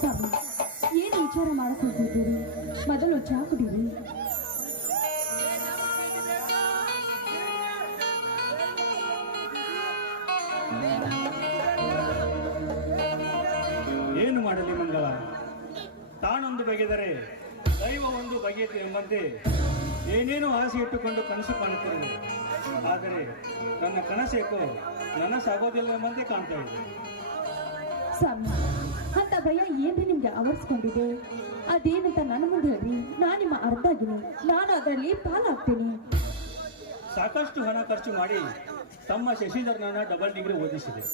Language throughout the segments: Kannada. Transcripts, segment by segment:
ಸ್ವಾಮಿ, ಏನು ವಿಚಾರ ಮಾಡಿಕೊಳ್ತಿದ್ದೀರಿ? ಮೊದಲು ಚಾ ಕುಡೀರಿ. ಏನು ಮಾಡಲಿ ಮಂಗಳ, ತಾನೊಂದು ಬಗೆದರೆ ದೈವ ಒಂದು ಬಗೆಯಿತು ಎಂಬಂತೆ ಏನೇನೋ ಆಸೆ ಇಟ್ಟುಕೊಂಡು ಕನಸು ಕಾಣುತ್ತಿರುವೆ. ಆದರೆ ನನ್ನ ಕನಸೇಕೋ ನನಸಾಗೋದಿಲ್ಲ ಎಂಬಂತೆ ಕಾಣ್ತಾ ಇದೆ. ಸ್ವಾಮಿ, ಅಂತ ಭಯ ಏನ್ರಿ ನಿಮ್ಗೆ ಆವರಿಸ್ಕೊಂಡಿದೆ? ಅದೇನಂತ ನನ್ನ ಮುಂದೆ ಹೇಳಿ. ನಾನು ನಿಮ್ಮ ಅರ್ಧಾಗಿನಿ, ನಾನು ಅದರಲ್ಲಿ ಪಾಲಾಗ್ತೀನಿ. ಸಾಕಷ್ಟು ಹಣ ಖರ್ಚು ಮಾಡಿ ತಮ್ಮ ಶಶಿಧರನನ್ನ ಡಬಲ್ ಡಿಗ್ರಿ ಓದಿಸಿದೆ.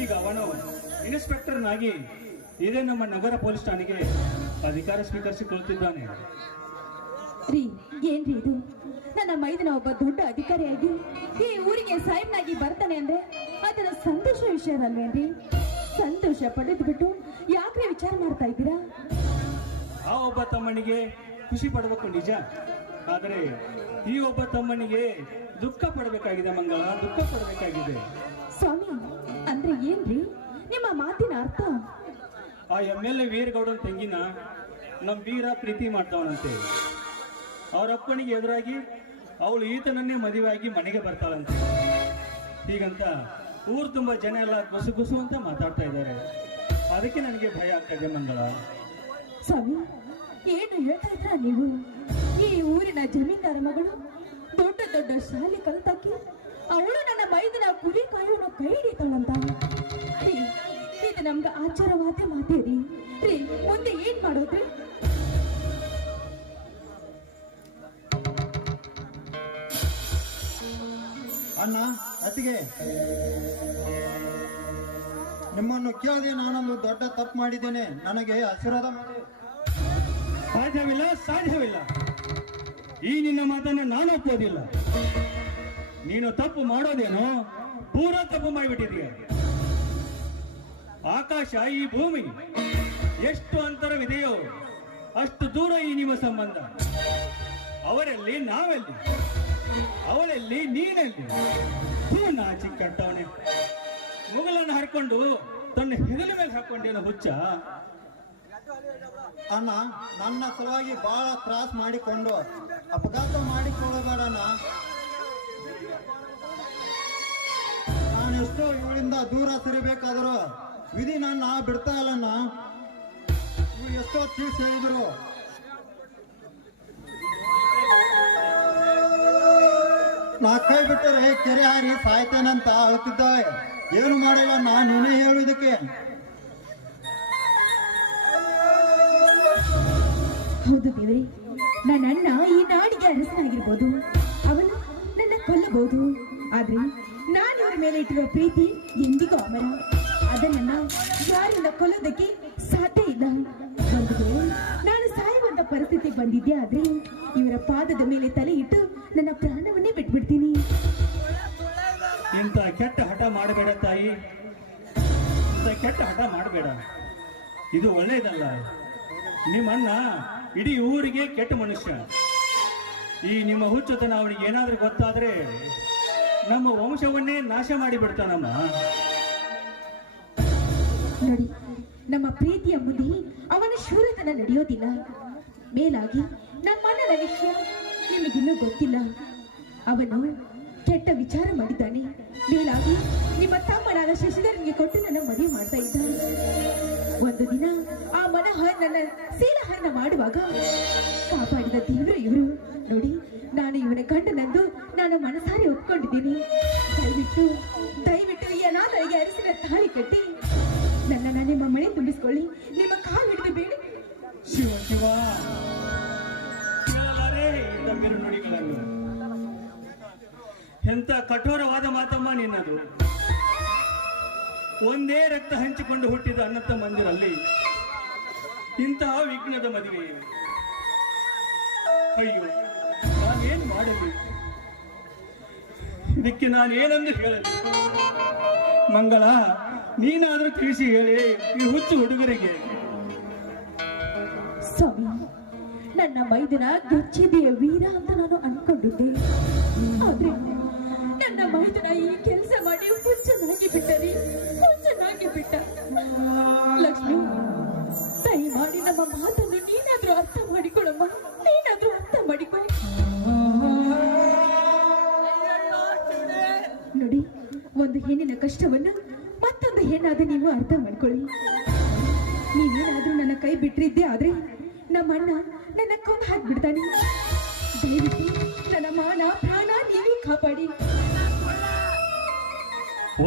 ಈಗ ಅವನು ಇನ್ಸ್ಪೆಕ್ಟರ್ನಾಗಿ ಇದೇ ನಮ್ಮ ನಗರ ಪೊಲೀಸ್ ಠಾಣೆಗೆ ಅಧಿಕಾರ ಸ್ವೀಕರಿಸಿಕೊಳ್ಳುತ್ತಿದ್ದಾನೆ. ರೀ, ಏನ್ರಿ ಇದು? ನನ್ನ ಮೈದಿನ ಒಬ್ಬ ದೊಡ್ಡ ಅಧಿಕಾರಿಯಾಗಿ ಈ ಊರಿಗೆ ಸಾಹೇಬ್ನಾಗಿ ಬರ್ತಾನೆ ಅಂದ್ರೆ ಅದರ ಸಂತೋಷ ವಿಷಯವಲ್ವೇನ್ರಿ? ಸಂತೋಷ ಪಡೆದು ಬಿಟ್ಟು ಯಾಕ್ರೆ ವಿಚಾರ ಮಾಡ್ತಾ ಇದ್ದೀರಾ? ಆ ಒಬ್ಬ ತಮ್ಮನಿಗೆ ಖುಷಿ ಪಡಬೇಕು ನಿಜ, ಆದರೆ ಈ ಒಬ್ಬ ತಮ್ಮನಿಗೆ ದುಃಖ ಪಡಬೇಕಾಗಿದೆ ಮಂಗಳ, ದುಃಖ ಪಡಬೇಕಾಗಿದೆ. ಸ್ವಾಮಿ, ಅಂದ್ರೆ ಏನ್ರಿ ನಿಮ್ಮ ಮಾತಿನ ಅರ್ಥ? ಆ MLA ವೀರಗೌಡನ ತಂಗಿನ ನಮ್ಮ ವೀರ ಪ್ರೀತಿ ಮಾಡ್ತಾವನಂತೆ. ಅವರಪ್ಪನಿಗೆ ಎದುರಾಗಿ ಅವಳು ಈತನನ್ನೇ ಮದುವೆಯಾಗಿ ಮನೆಗೆ ಬರ್ತಾಳಂತೆ. ಹೀಗಂತ ಊರು ತುಂಬಾ ಜನ ಎಲ್ಲ ಗುಸು ಅಂತ ಮಾತಾಡ್ತಾ ಇದ್ದಾರೆ. ಅದಕ್ಕೆ ನನಗೆ ಭಯ ಆಗ್ತದೆ ಮಂಗಳ. ಸ್ವಾಮಿ, ಏನು ಹೇಳ್ತಾ ಇದ್ರ ನೀವು? ಈ ಊರಿನ ಜಮೀನ್ದಾರ ಮಗಳು ದೊಡ್ಡ ದೊಡ್ಡ ಶಾಲೆ ಕಲಿತಾಕಿ ಅವಳು ನನ್ನ ಮೈದಿನ ಕುರಿ ಕಾಯೋಣ ಕೈ ಹಿಡಿತಾಳಂತ. ಇದು ನಮ್ಗೆ ಆಚಾರವಾದ ಮಾತೇರಿ. ರೀ, ಮುಂದೆ ಏನ್ ಮಾಡೋದ್ರಿ? ಅಣ್ಣ, ಅತ್ತಿಗೆ, ನಿಮ್ಮನ್ನು ಕೇಳದೆ ನಾನೊಂದು ದೊಡ್ಡ ತಪ್ಪು ಮಾಡಿದ್ದೇನೆ. ನನಗೆ ಆಶೀರ್ವಾದ ಮಾಡಿ. ಸಾಧ್ಯವಿಲ್ಲ, ಸಾಧ್ಯವಿಲ್ಲ. ಈ ನಿನ್ನ ಮಾತನ್ನು ನಾನು ಒಪ್ಪೋದಿಲ್ಲ. ನೀನು ತಪ್ಪು ಮಾಡೋದೇನೋ ಪೂರಾ ತಪ್ಪು ಮಾಡಿಬಿಟ್ಟಿದೀಯ. ಆಕಾಶ ಈ ಭೂಮಿ ಎಷ್ಟು ಅಂತರವಿದೆಯೋ ಅಷ್ಟು ದೂರ ಈ ನಿಮ್ಮ ಸಂಬಂಧ. ಅವರಲ್ಲಿ ನಾವೆಲ್ಲಿ, ಅವಳೆಲ್ಲಿ ನೀನೆಲ್ಲಿ? ನಾಚಿ ಕಟ್ಟವನೆ ಮುಗಲನ್ನು ಹರ್ಕೊಂಡು ತನ್ನ ಹೆಗಲ ಮೇಲೆ ಹಾಕೊಂಡೇನೋ ಹುಚ್ಚ. ಅಣ್ಣ, ನನ್ನ ಸಲುವಾಗಿ ಬಹಳ ತ್ರಾಸ ಮಾಡಿಕೊಂಡು ಅಪಘಾತ ಮಾಡಿಕೊಳ್ಳಬೇಡಣ್ಣ. ನಾನೆಷ್ಟೋ ಇವಳಿಂದ ದೂರ ಸರಿಬೇಕಾದರೂ ವಿಧಿ ನನ್ನ ಬಿಡ್ತಾ ಇಲ್ಲಣ್ಣ. ಇವ್ರು ಎಷ್ಟೋ ತಿಳಿಸಿ ಹೇಳಿದ್ರು. ನಾ ಕೈ ಬಿಟ್ಟರೆ ಕೆರೆ ಹಾರಿ ಸಾಯ್ತೇನಂತ ಹೇಳ್ತಿದ್ದಾವೆ. ಏನು ಮಾಡಿಲ್ಲ ನಾನು, ನೀನೇ ಹೇಳುವುದಕ್ಕೆ. ಹೌದು ದೇವ್ರಿ, ನನ್ನ ಅಣ್ಣ ಈ ನಾಡಿಗೆ ಅರಸನಾಗಿರ್ಬೋದು, ಅವನು ನನ್ನ ಕೊಲ್ಲಬಹುದು. ಆದ್ರೆ ನಾನು ಇವರ ಮೇಲೆ ಇಟ್ಟಿರುವ ಪ್ರೀತಿ ಎಂದಿಗೂ ಅಮರ. ಅದನ್ನ ಯಾರಿಂದ ಕೊಲ್ಲೋದಕ್ಕೆ ಸಾಧ್ಯ ಇಲ್ಲ. ಬಂದಿದೆ, ನಾನು ಸಾಯುವಂತ ಪರಿಸ್ಥಿತಿ ಬಂದಿದ್ದೆ. ಆದ್ರೆ ಇವರ ಪಾದದ ಮೇಲೆ ತಲೆ ಇಟ್ಟು ನನ್ನ ಪ್ರಾಣವನ್ನೇ ಬಿಟ್ಬಿಡ್ತೀನಿ. ಇಂಥ ಕೆಟ್ಟ ಹಠ ಮಾಡಬೇಡ ತಾಯಿ, ಇಂಥ ಕೆಟ್ಟ ಹಠ ಮಾಡಬೇಡ. ಇದು ಒಳ್ಳೆಯದಲ್ಲ. ನಿಮ್ಮಣ್ಣ ಇಡೀ ಊರಿಗೆ ಕೆಟ್ಟ ಮನುಷ್ಯ. ಈ ನಿಮ್ಮ ಹುಚ್ಚುತನ ಅವನಿಗೆ ಏನಾದ್ರೂ ಗೊತ್ತಾದ್ರೆ ನಮ್ಮ ವಂಶವನ್ನೇ ನಾಶ ಮಾಡಿಬಿಡ್ತಾನಮ್ಮ. ನೋಡಿ, ನಮ್ಮ ಪ್ರೀತಿಯ ಮುಂದೆ ಅವನ ಶೂರತನ ನಡೆಯೋದಿಲ್ಲ. ಮೇಲಾಗಿ ನಮ್ಮಣ್ಣನ ವಿಷಯ ನಿಮಗಿನ್ನೂ ಗೊತ್ತಿಲ್ಲ. ಅವನು ಕೆಟ್ಟ ವಿಚಾರ ಮಾಡಿದ್ದಾನೆ. ಮೇಲಾಗಿ ನಿಮ್ಮ ತಮ್ಮನಾದ ಶಶಿಧರನಿಗೆ ಕೊಟ್ಟು ನನ್ನ ಮದುವೆ ಮಾಡ್ತಾ ಇದ್ದಾನೆ. ಒಂದು ದಿನ ಆ ಮನೋಹರ್ ನನ್ನ ಶೀಲಹರಣ ಮಾಡುವಾಗ ಕಾಪಾಡಿದ ದೇವರು ಇವರು. ನೋಡಿ, ನಾನು ಇವನ ಗಂಡನಂದು ನಾನು ಮನಸಾರೆ ಒಪ್ಕೊಂಡಿದ್ದೀನಿ. ದಯವಿಟ್ಟು ದಯವಿಟ್ಟು ಈ ಅನಾಥರಿಗೆ ಅರಸಿನ ತಾಳಿ ಕಟ್ಟಿ ನನ್ನ ನಿಮ್ಮ ಮನೆ ತುಂಬಿಸ್ಕೊಳ್ಳಿ. ನಿಮ್ಮ ಕಾಲು ಹಿಡಿದು ಬೇಡಿ. ಶಿವ ಶಿವ, ಕೇಳಲಾರೆ ಇಂಥ ಬೇರು ನುಡಿಗಳನ್ನು. ಎಂತ ಕಠೋರವಾದ ಮಾತಮ್ಮ ನಿನ್ನದು. ಒಂದೇ ರಕ್ತ ಹಂಚಿಕೊಂಡು ಹುಟ್ಟಿದ ಅಣ್ಣ ತಮ್ಮಂದಿರಲ್ಲಿ ಇಂತಹ ವಿಘ್ನದ ಮದುವೆ. ಅಯ್ಯೋ, ನಾನೇನು ಮಾಡಲಿ? ಇದಕ್ಕೆ ನಾನೇನೆಂದು ಹೇಳಲಿ? ಮಂಗಳ, ನೀನಾದ್ರೂ ತಿಳಿಸಿ ಹೇಳಿ ಈ ಹುಚ್ಚು ಹುಡುಗರಿಗೆ. ಸ್ವಾಮಿ, ನನ್ನ ಮೈದಿನ ಗೆಚ್ಚಿದೆಯ ವೀರ ಅಂತ ನಾನು ಅನ್ಕೊಂಡಿದ್ದೆ. ಆದ್ರೆ ನನ್ನ ಮೈದಿನ ಈ ಕೆಲಸ ಮಾಡಿ ಹುಚ್ಚನಾಗಿ ಬಿಟ್ಟರಿ, ಹುಚ್ಚನಾಗಿ ಬಿಟ್ಟ. ಲಕ್ಷ್ಮಿ, ಒಂದು ಹೆಣ್ಣಿನ ಕಷ್ಟವನ್ನು ಮತ್ತೊಂದು ಹೆಣ್ಣಾದ ನೀವು ಅರ್ಥ ಮಾಡ್ಕೊಳ್ಳಿ. ನೀವೇನಾದ್ರೂ ನನ್ನ ಕೈ ಬಿಟ್ಟಿದ್ದೆ ಆದ್ರೆ ನಮ್ಮ ಅಣ್ಣ ನನ್ನ ಕೊಂದು ಹಾಕ್ಬಿಡ್ತಾನೆ. ದಯವಿಟ್ಟು ನನ್ನ ಮಾನ ಪ್ರಾಣ ನೀವೇ ಕಾಪಾಡಿ.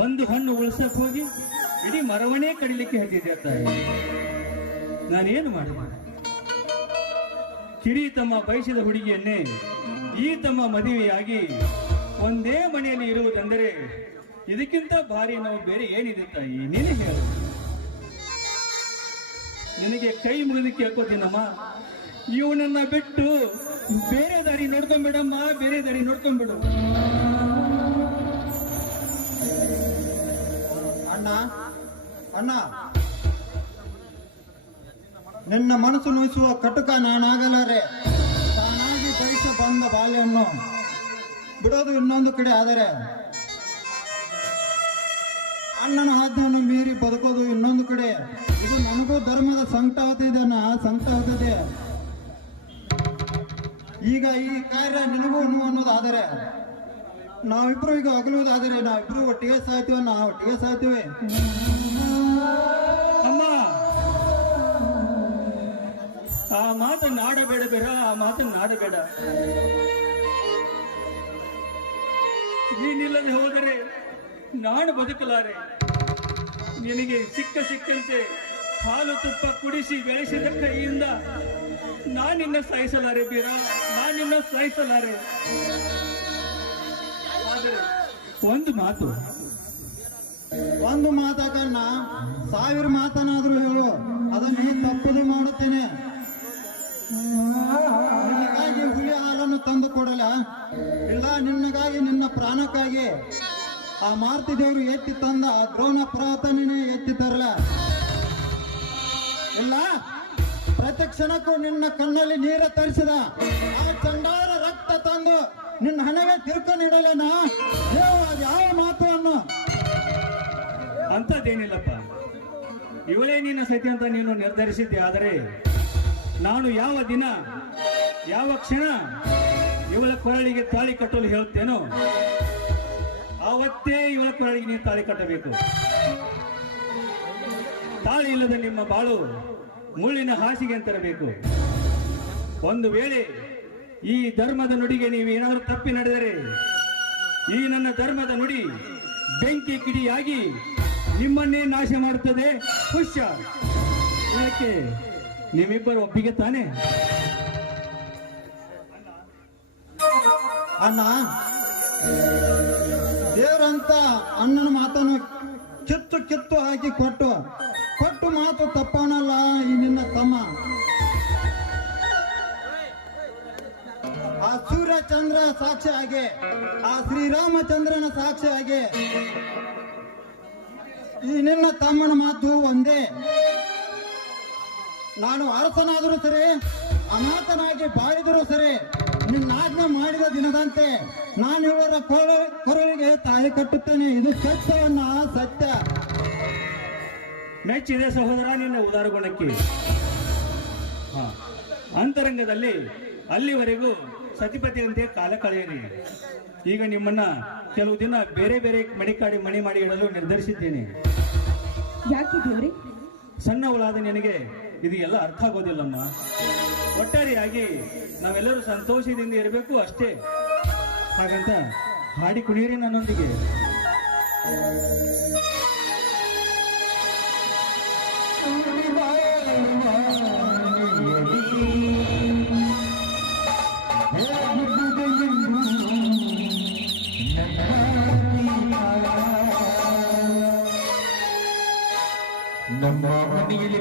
ಒಂದು ಹಣ್ಣು ಉಳ್ಸಕ್ ಹೋಗಿ ಇಡೀ ಮರವನ್ನೇ ಕಡಿಲಿಕ್ಕೆ ಹತ್ತಿದ್ದೆ ತಾಯಿ. ನಾನೇನು ಮಾಡಿದೆ? ಕಿರಿ ತಮ್ಮ ಬಯಸಿದ ಹುಡುಗಿಯನ್ನೇ ಈ ತಮ್ಮ ಮದುವೆಯಾಗಿ ಒಂದೇ ಮನೆಯಲ್ಲಿ ಇರುವುದೆಂದರೆ ಇದಕ್ಕಿಂತ ಭಾರಿ ನಾವು ಬೇರೆ ಏನಿದೆ ತಾಯಿ? ನೀನೇ ಹೇಳು. ನಿನಗೆ ಕೈ ಮುಗಿದಕ್ಕೆ ಹಾಕೋತೀನಮ್ಮ. ಇವನನ್ನ ಬಿಟ್ಟು ಬೇರೆ ದಾರಿ ನೋಡ್ಕೊಂಡ್ಬಿಡಮ್ಮ, ಬೇರೆ ದಾರಿ ನೋಡ್ಕೊಂಡ್ಬಿಡು. ಅಣ್ಣ ಅಣ್ಣ, ನಿನ್ನ ಮನಸ್ಸು ನೋಯಿಸುವ ಕಟುಕ ನಾನಾಗಲಾರೆ. ತಾನಾಗಿ ಬಯಸ ಬಂದ ಬಾಲ್ಯವನ್ನು ಬಿಡೋದು ಇನ್ನೊಂದು ಕಡೆ, ಆದರೆ ಅಣ್ಣನ ಆಜ್ಞೆಯನ್ನು ಮೀರಿ ಬದುಕೋದು ಇನ್ನೊಂದು ಕಡೆ. ಇದು ನನಗೂ ಧರ್ಮದ ಸಂಕಟ ಆಗ್ತದೆ. ಈಗ ಈ ಕಾರ್ಯ ನಿನಗೂ ಅನ್ನೋದಾದರೆ ನಾವಿಬ್ರು ಈಗ ಅಗಲುವುದಾದರೆ ನಾವಿಬ್ರು ಒಟ್ಟಿಗೆ ಸಾಯ್ತೀವಿ, ನಾವು ಒಟ್ಟಿಗೆ ಸಾಯ್ತೀವಿ. ಅಮ್ಮ, ಆ ಮಾತನ್ನು ಆಡಬೇಡ ಬೇಡ, ಆ ಮಾತನ್ನು ಆಡಬೇಡ. ನೀನಿಲ್ಲದೆ ಹೋದರೆ ನಾನು ಬದುಕಲಾರೆ. ನಿನಗೆ ಸಿಕ್ಕಂತೆ ಹಾಲು ತುಪ್ಪ ಕುಡಿಸಿ ಬೆಳೆಸಿದ ಕೈಯಿಂದ ನಾನಿನ್ನ ಸಾಯಿಸಲಾರೆ ಬೀರ, ನಾನಿನ್ನ ಸಾಯಿಸಲಾರೆ. ಆದರೆ ಒಂದು ಮಾತಕ್ಕನ್ನ 1000 ಮಾತನಾದ್ರೂ ಹೇಳು, ಅದನ್ನೇ ತಪ್ಪದೆ ಮಾಡುತ್ತೇನೆ. ನಿನಗಾಗಿ ಹುಲಿ ಹಾಲನ್ನು ತಂದು ಕೊಡಲ, ಇಲ್ಲ ನಿನ್ನಗಾಗಿ ನಿನ್ನ ಪ್ರಾಣಕ್ಕಾಗಿ ಆ ಮಾರುತಿ ದೇವರು ಎತ್ತಿ ತಂದ ಆ ದ್ರೋಣ ಪರ್ವತನೇ ಎತ್ತಿ ತರಲ, ಇಲ್ಲ ಪ್ರತಿ ಕ್ಷಣಕ್ಕೂ ನಿನ್ನ ಕಣ್ಣಲ್ಲಿ ನೀರ ತರಿಸಿದ ಆ ಚಂಡಾರ ರಕ್ತ ತಂದು ನಿನ್ನ ಹಣೆಗೆ ತಿರ್ಕೊಂಡಿಡಲೇನಾ? ಅದು ಯಾವ ಮಾತು ಅನ್ನು? ಅಂಥದ್ದೇನಿಲ್ಲಪ್ಪ. ಇವಳೇ ನಿನ್ನ ಸತಿ ಅಂತ ನೀನು ನಿರ್ಧರಿಸಿದ್ದೆ. ಆದರೆ ನಾನು ಯಾವ ದಿನ ಯಾವ ಕ್ಷಣ ಇವಳ ಕೊರಳಿಗೆ ತಾಳಿ ಕಟ್ಟಲು ಹೇಳುತ್ತೇನೋ ಆವತ್ತೇ ಇವಳ ಕೊರಳಿಗೆ ನೀನು ತಾಳಿ ಕಟ್ಟಬೇಕು. ತಾಳಿ ಇಲ್ಲದ ನಿಮ್ಮ ಬಾಳು ಮುಳ್ಳಿನ ಹಾಸಿಗೆ ಅಂತರಬೇಕು. ಒಂದು ವೇಳೆ ಈ ಧರ್ಮದ ನುಡಿಗೆ ನೀವು ಏನಾದರೂ ತಪ್ಪಿ ನಡೆದರೆ ಈ ನನ್ನ ಧರ್ಮದ ನುಡಿ ಬೆಂಕಿ ಕಿಡಿಯಾಗಿ ನಿಮ್ಮನ್ನೇ ನಾಶ ಮಾಡುತ್ತದೆ. ಹುಷಾರ್. ಇದಕ್ಕೆ ನೀವಿಬ್ಬರು ಒಪ್ಪಿಗೆ ತಾನೆ? ಅಣ್ಣ, ದೇವರಂತ ಅಣ್ಣನ ಮಾತನ್ನು ಕಿತ್ತು ಹಾಕಿ ಕೊಟ್ಟು ಮಾತು ತಪ್ಪನಲ್ಲ ಈ ನಿನ್ನ ತಮ್ಮ. ಆ ಸೂರ್ಯಚಂದ್ರ ಸಾಕ್ಷಿ ಆಗಿ, ಆ ಶ್ರೀರಾಮಚಂದ್ರನ ಸಾಕ್ಷಿ ಆಗಿ ಈ ನಿನ್ನ ತಮ್ಮನ ಮಾತು ಒಂದೇ. ನಾನು ಅರಸನಾದರೂ ಸರಿ, ಅನಾಥನಾಗಿ ಬಾಳಿದರೂ ಸರಿ, ನಿನ್ನ ಆಜ್ಞೆ ಮಾಡಿದ ದಿನದಂತೆ ನಾನು ಇವರ ಕೊರಳಿಗೆ ತಾಳಿ ಕಟ್ಟುತ್ತೇನೆ. ಇದು ಸತ್ಯವನ್ನ ಸತ್ಯ. ಮೆಚ್ಚಿದೆ ಸಹೋದರ ನಿನ್ನ ಉದಾರ ಗುಣಕ್ಕೆ. ಅಂತರಂಗದಲ್ಲಿ ಅಲ್ಲಿವರೆಗೂ ಸತಿಪತಿಯಂತೆ ಕಾಲ ಕಳೆಯಿರಿ. ಈಗ ನಿಮ್ಮನ್ನ ಕೆಲವು ದಿನ ಬೇರೆ ಬೇರೆ ಮಣಿ ಮಾಡಿ ಇಡಲು ನಿರ್ಧರಿಸಿದ್ದೇನೆ. ಯಾಕೆ ದೇವ್ರೆ? ಸಣ್ಣವಳಾದ ನಿನಗೆ ಇದು ಎಲ್ಲ ಅರ್ಥ ಆಗೋದಿಲ್ಲಮ್ಮ. ಒಟ್ಟಾರೆಯಾಗಿ ನಾವೆಲ್ಲರೂ ಸಂತೋಷದಿಂದ ಇರಬೇಕು ಅಷ್ಟೇ. ಹಾಗಂತ ಹಾಡಿ ಕುಣಿಯಿರಿ ನನ್ನೊಂದಿಗೆ. ನಮ್ಮ ಮನೆಯಲ್ಲಿ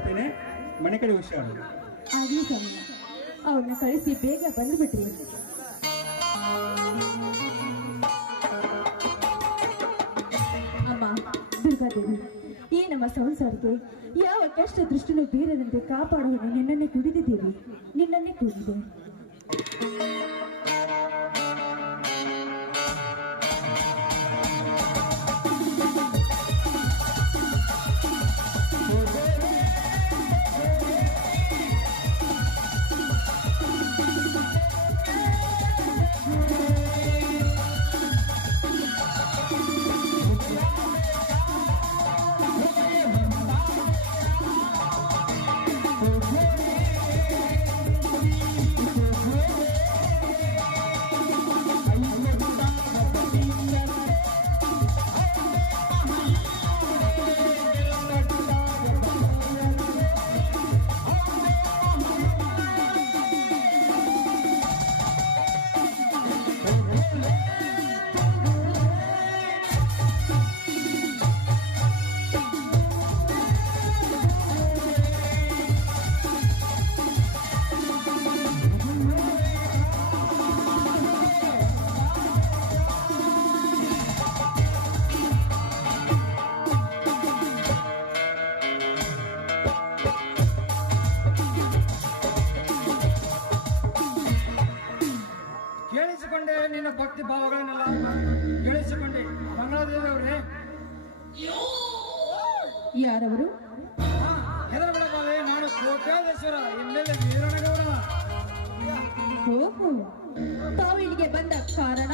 ಬರ್ತೇನೆ. ಮನೆ ಕಡೆ ಹುಷಾರು. ಆಗ್ಲಿ ಸ್ವಾಮಿ, ಅವ್ರನ್ನ ಕಳಿಸಿ ಬೇಗ ಬಂದ್ಬಿಟ್ರಿ. ಅಮ್ಮ ದುರ್ಗಾದೇವಿ, ಈ ನಮ್ಮ ಸಂಸಾರಕ್ಕೆ ಯಾವ ಕಷ್ಟ ದೃಷ್ಟಿನೂ ಬೀರದಂತೆ ಕಾಪಾಡುವ ನಿನ್ನನ್ನೇ ಕುಡಿದಿದ್ದೀವಿ, ನಿನ್ನನ್ನೇ ಕುಡಿದೆ. ಕೇಳಿಸಿಕೊಂಡೆ ನಿನ್ನ ಭಕ್ತಿ ಭಾವಗಳನ್ನೆಲ್ಲ ಕೇಳಿಸಿಕೊಂಡೆ. ಮಂಗಳಾದೇವಿ ಅವರೇ, ಯಾರವರು? ಹೆದರಬೇಡಬಾಲೆ, ನಾನು ಕೋಟ್ಯಾಧೀಶ್ವರ ಎಮ್ಮೆಲ್ಲೆ ವೀರಣ್ಣಗೌಡ. ಓಹೋ, ತಾವು ಇಲ್ಲಿಗೆ ಬಂದ ಕಾರಣ?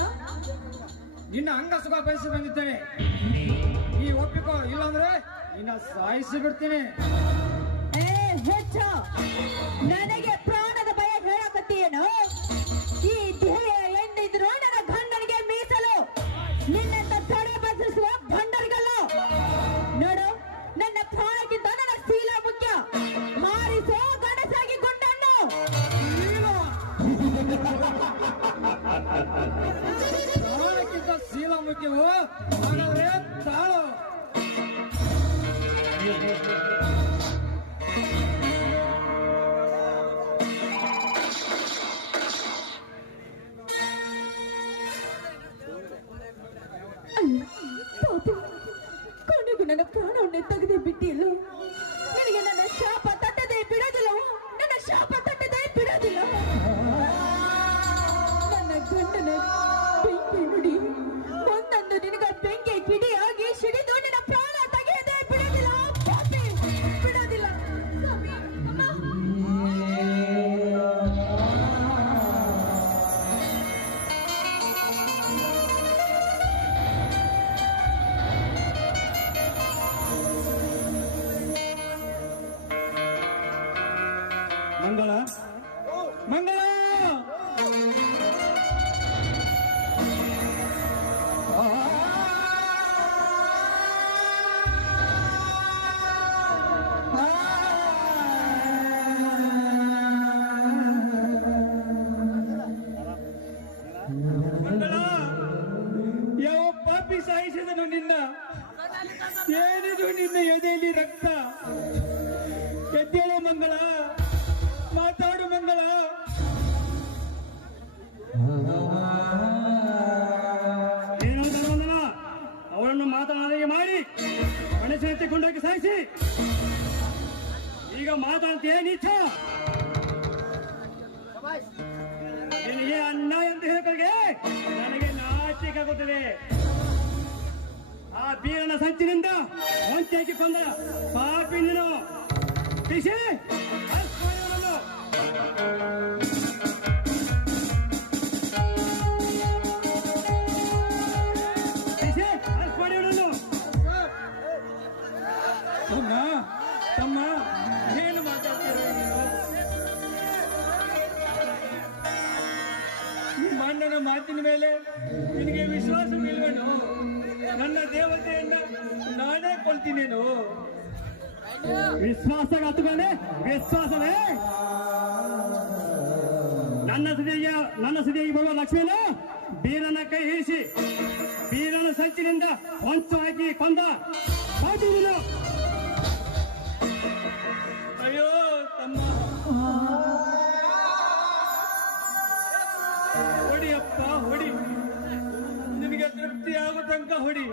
ನಿನ್ನ ಅಂಗ ಸುಖ ಬಯಸಿ ಬಂದಿದ್ದೇನೆ. ಈ ಒಪ್ಪಿಕೋ, ಇಲ್ಲಾಂದ್ರೆ ನಿನ್ನ ಸಾಯಿಸಿ ಬಿಡ್ತೀನಿ. ಏ ಹುಚ್ಚ, ನನಗೆ ಪ್ರಾಣದ ಭಯ ಹೇಳಕತ್ತೀಯೇನು? ಈ ದೇಹ ಎಂದಿದ್ರು ನನ್ನ ಗಂಡನಿಗೆ ಮೀಸಲು, ನಿನ್ನಂತ ತಡೆ ಬದಲಿಸುವ ಗಂಡರಿಗಲ್ಲ. ನೋಡು, ನನ್ನ ಪ್ರಾಣಕ್ಕಿಂತ ನನ್ನ ಶೀಲ ಮುಖ್ಯ. ಮಾರಿಸೋ ಗಣಸಾಗಿ ಗುಂಡನ್ನು. ಪ್ರಾಣಕ್ಕಿಂತ ಶೀಲ ಮುಖ್ಯವು. ಹಾಗಾದ್ರೆ ತಾಳು. ಪಾಪಿ, ಕೊನೆಗೂ ನನ್ನ ಪ್ರಾಣವನ್ನೇ ತೆಗೆದೇ ಬಿಟ್ಟಿಲ್ಲ. ನಿನಗೆ ನನ್ನ ಶಾಪ ತಟ್ಟದೆ ಬಿಡೋದಿಲ್ಲವೋ? ನನ್ನ ಶಾಪ ತಟ್ಟದೆ ಬಿಡೋದಿಲ್ಲ. ನನ್ನ ಗಂಡನ ಬೆಂಕಿ ನುಡಿ ಒಂದೊಂದು ನಿನಗ ಬೆಂಕಿ ಕಿಡಿಯಾಗಿ ಸಿಡಿದು ನಿನ್ನ ಪ್ರಾಣ ತೆಗೆಯದೆ ಬಿಡೋದಿಲ್ಲ. ಪಾಪಿ, ಬಿಡೋದಿಲ್ಲ. ಸ್ವಾಮಿ, ಅಮ್ಮ. ಮಂಗಳ, ಮಂಗಳ, ಮಂಗಳ, ಯಾವ ಪಾಪಿ ಸಾಯಿಸಿದನು ನಿನ್ನ? ಏನಿದು ನಿನ್ನ ಎದೆಯಲ್ಲಿ ರಕ್ತ? ಎದ್ದೇಳು ಮಂಗಳ, ಮಾತಾಡು ಮಂಗಳ. ಏನಂತ ಅವಳನ್ನು ಮಾತನಾಡಿಗೆ ಮಾಡಿ ಮನಸ್ಸಿನ ಕೊಂಡೋಗಿ ಸಾಯಿಸಿ ಈಗ ಮಾತಾಡ್ತೀಯ ನೀಚ? ನಿನಗೆ ಅನ್ಯಾಯ ಅಂತ ಹೇಳ್ಕೊಳ್ಗೆ ನನಗೆ ನಾಚಿಕೆ ಆಗುತ್ತದೆ. ಆ ಬೀರನ ಸಂಚಿನಿಂದ ಹೊಂಚಿ ಹಾಕಿ ಕೊಂದ ಪಾಪಿ ನೀನು. ಪಿಶಿ, ಅಷ್ಟ್ ಮಾಡಿ ಅವನನ್ನು. ಪಿಶಿ, ಅಷ್ಟ್ ಮಾಡಿ ಅವನನ್ನು. ತಮ್ಮ, ತಮ್ಮ, ಏನು ಮಾತಾಡ್ತೀರ ನೀವು? ನಿಮ್ಮ ಅಣ್ಣನ ಮಾತಿನ ಮೇಲೆ ನಿನಗೆ ವಿಶ್ವಾಸವಿಲ್ವೇನು? ನನ್ನ ದೇವತೆಯನ್ನ ನಾನೇ ಕೊಲ್ತೀನೇನು? ವಿಶ್ವಾಸ ಹತ್ತುಕೊಂಡೆ ವಿಶ್ವಾಸವೇ? ನನ್ನ ಸದಿಯಾಗಿ ಬರುವ ಲಕ್ಷ್ಮೀನ ಬೀರನ ಕೈ ಹಿಡಿಸಿ ಬೀರನ ಸಂಚಿನಿಂದ ಹೊಂಚು ಹಾಕಿ ಕೊಂದ. ತನಕ ಹೊಡಿ.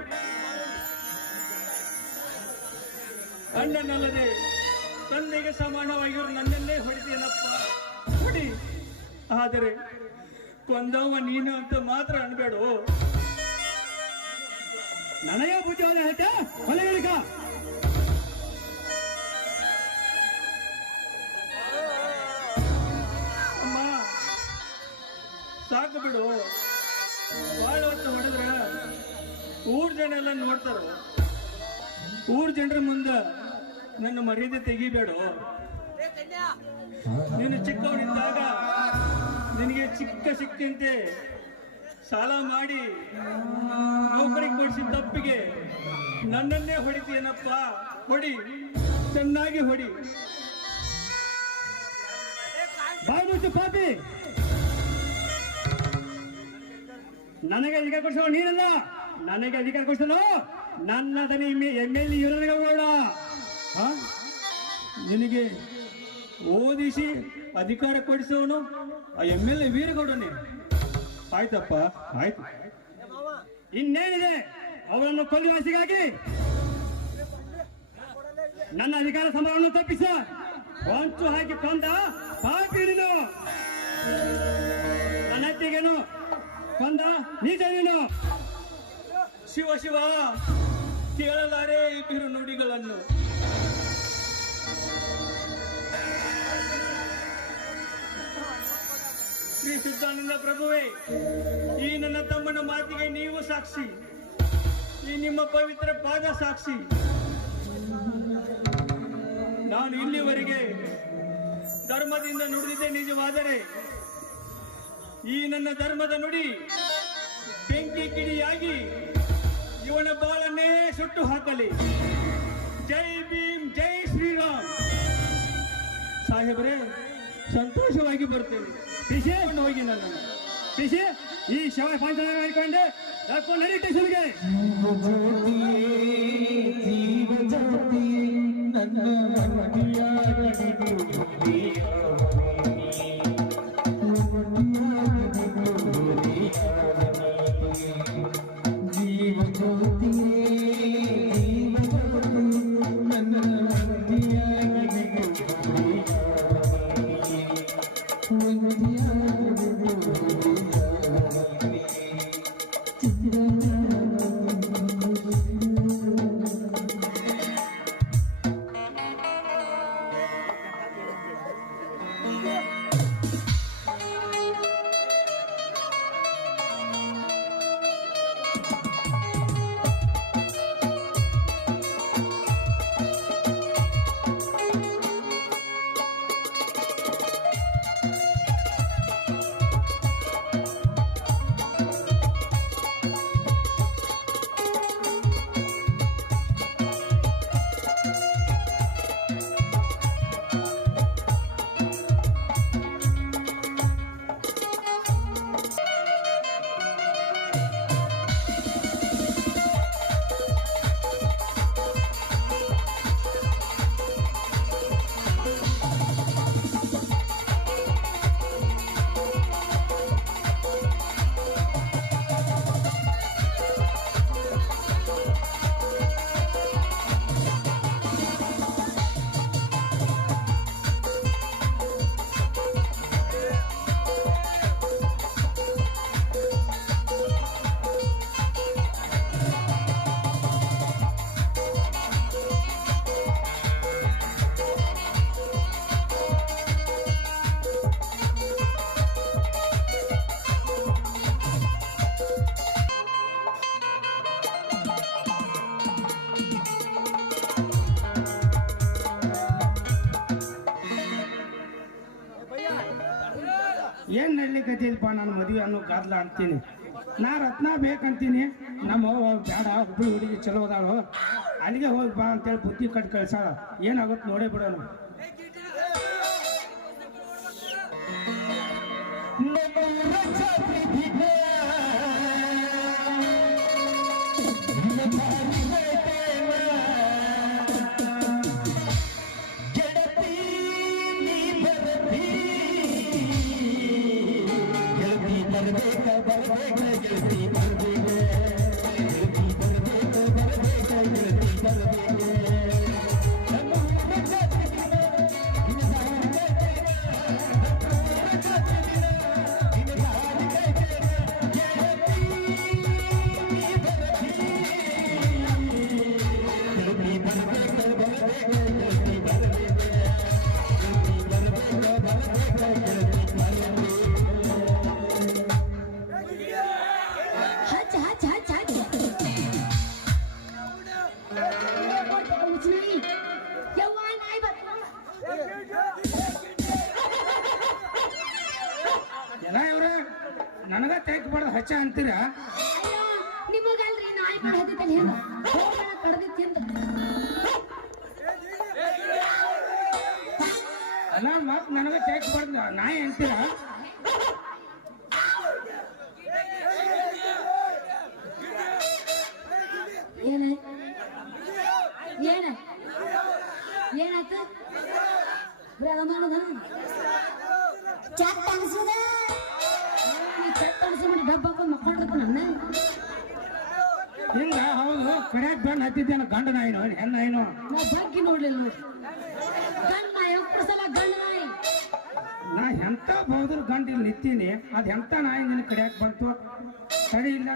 ಅಣ್ಣನಲ್ಲದೆ ತಂದೆಗೆ ಸಮಾನವಾಗಿರೋ ನನ್ನನ್ನೇ ಹೊಡಿತೀನಪ್ಪ, ಹೊಡಿ. ಆದರೆ ಕೊಂದವ ನೀನು ಅಂತ ಮಾತ್ರ ಅನ್ಬೇಡು. ನನಗೆ ಬುದ್ಧಿವಾದ ಹೇಳ್ತಾ ಕೊಲೆಗಳಿಗ ಅಮ್ಮ ಸಾಕು ಬಿಡು. ಬಾಳ ಹೊತ್ತು ಹೊಡೆದ್ರ ಊರ್ ಜನ ಎಲ್ಲ ನೋಡ್ತಾರ. ಊರ್ ಜನರ ಮುಂದ ನನ್ನ ಮರ್ಯಾದೆ ತೆಗಿಬೇಡು. ನೀನು ಚಿಕ್ಕವನಿದ್ದಾಗ ನಿನಗೆ ಸಿಕ್ಕಂತೆ ಸಾಲ ಮಾಡಿ ನೌಕರಿ ಕೊಡಿಸಿದ ತಪ್ಪಿಗೆ ನನ್ನನ್ನೇ ಹೊಡಿತೀನಪ್ಪ, ಹೊಡಿ, ಚೆನ್ನಾಗಿ ಹೊಡಿ. ಬಾಯಿ ಮುಚ್ಚು ಪಾಪಿ. ನನಗೆ ಅಧಿಕಾರ ಕೊಡಿಸೋ ನೀನಲ್ಲ, ನನಗೆ ಅಧಿಕಾರ ಕೊಡಿಸಲು ನನ್ನ ದನಿ MLA ಇವರಗೌಡ. ನಿನಗೆ ಓದಿಸಿ ಅಧಿಕಾರ ಕೊಡಿಸೋನು ಆ MLA ವೀರಗೌಡನೇ. ಆಯ್ತಪ್ಪ, ಆಯ್ತು. ಇನ್ನೇನಿದೆ, ಅವರನ್ನು ಕೊಲ್ಲುವಾಸಿಗಾಗಿ ನನ್ನ ಅಧಿಕಾರ ಸಮರವನ್ನು ತಪ್ಪಿಸ ಹೊಂಚು ಹಾಕಿ ಕೊಂದ ಪಾಪಿ ನೀನು. ನನ್ನ ಅತ್ತಿಗೆನು ಕೊಂದ ನೀಚ ನೀನು. ಶಿವ ಶಿವ, ಕೇಳಲಾರೆ ಈ ಬಿರು ನುಡಿಗಳನ್ನು. ಶ್ರೀ ಸಿದ್ಧಾನಂದ ಪ್ರಭುವೇ, ಈ ನನ್ನ ತಮ್ಮನ ಮಾತಿಗೆ ನೀವು ಸಾಕ್ಷಿ, ಈ ನಿಮ್ಮ ಪವಿತ್ರ ಪಾದ ಸಾಕ್ಷಿ. ನಾನು ಇಲ್ಲಿವರೆಗೆ ಧರ್ಮದಿಂದ ನುಡಿದಿದ್ದೆ ನಿಜವಾದರೆ ಈ ನನ್ನ ಧರ್ಮದ ನುಡಿ ಬೆಂಕಿ ಕಿಡಿಯಾಗಿ ಇವನ ಬಾಳನ್ನೇ ಸುಟ್ಟು ಹಾಕಲಿ. ಜೈ ಭೀಮ್, ಜೈ ಶ್ರೀರಾಮ್. ಸಾಹೇಬರೇ, ಸಂತೋಷವಾಗಿ ಬರ್ತೇನೆ. ಪಿಶೆ ಹೋಗಿ ನನ್ನನ್ನು ಪಿಶೆ ಈ ಶವ ಪಾಂಚನ ಮಾಡಿಕೊಂಡೆ ಕರ್ಕೊಂಡು ನಡಿ ಸ್ಟೇಷನ್ಗೆ. ಏನ್ ನಡ್ಲಿಕ್ಕೈತಿಲ್ಪ ನಾನು ಮದುವೆ ಅನ್ನೋ ಗಾದ್ಲ ಅಂತೀನಿ. ನಾ ರತ್ನ ಬೇಕಂತೀನಿ, ನಮ್ಮ ಬೇಡ ಹುಡುಗಿ ಹುಡುಗಿ ಚಲೋ ಅದಾಳು, ಅಲ್ಲಿಗೆ ಹೋಗಿ ಬಾ ಅಂತೇಳಿ ಬುದ್ಧಿ ಕಟ್ ಕಳ್ಸಾಳ. ಏನಾಗುತ್ತೆ ನೋಡೇ ಬಿಡೋಣ. ಬರ್ಬೇಕ ಗೆಳತಿ ಬರ್ಬೇಕ ಎಲ್ಲ ಇವ್ರ ನನಗ ತೆಗ್ ಬಡ್ದು ಹಚ್ಚ ಅಂತೀರ ನಿಮಗಲ್ರಿ ನಾಯಿ ಮಾಡಿ ಹತ್ತಿತ್ತಲ್ಲಿ ಹಿಂದ ಕಡ್ದಿ ತಿಂದ ಅಲ್ಲ ಮತ್ ನನಗ ತೆಗ್ ಬಡ್ದು ನಾಯಿ ಅಂತೀರ ಏನ ಏನ ಏನಾಯ್ತು ಮಾಡೋದ ಚಟ್ ಅನ್ಸುದ ಚಟ್ ಅನ್ಸಿ ಮಾಡಿ ಡಬ್ಬ ಹಾಕೊಂಡು ಮಕ್ಕೊಂಡಿರ್ತ ನನ್ನ ಹಿಂಗ ಹೌದು ಕಡ್ಯಾಕ್ ಬೆಣ್ಣ ಹತ್ತಿದ್ದೇನ ಗಂಡ ನಾಯಿ ನೋಡಿ ಹೆಣ್ಣ ನಾಯಿನು ನಾ ಬಗ್ಗೆ ನೋಡ್ಲಿಲ್ಲ ನೋಡಿ ಗಂಡ ನಾಯಿ ಸಲ ಗಂಡ ನಾಯಿ ನಾ ಎಂತ ಬೌದ್ರ ಗಂಡ ಇಲ್ಲಿ ನಿಂತೀನಿ ಅದ್ ಎಂತ ನಾಯಿ ನಿನ್ನ ಕಡ್ಯಾಕ್ ಬಂತು ತಡಿ ಇಲ್ಲ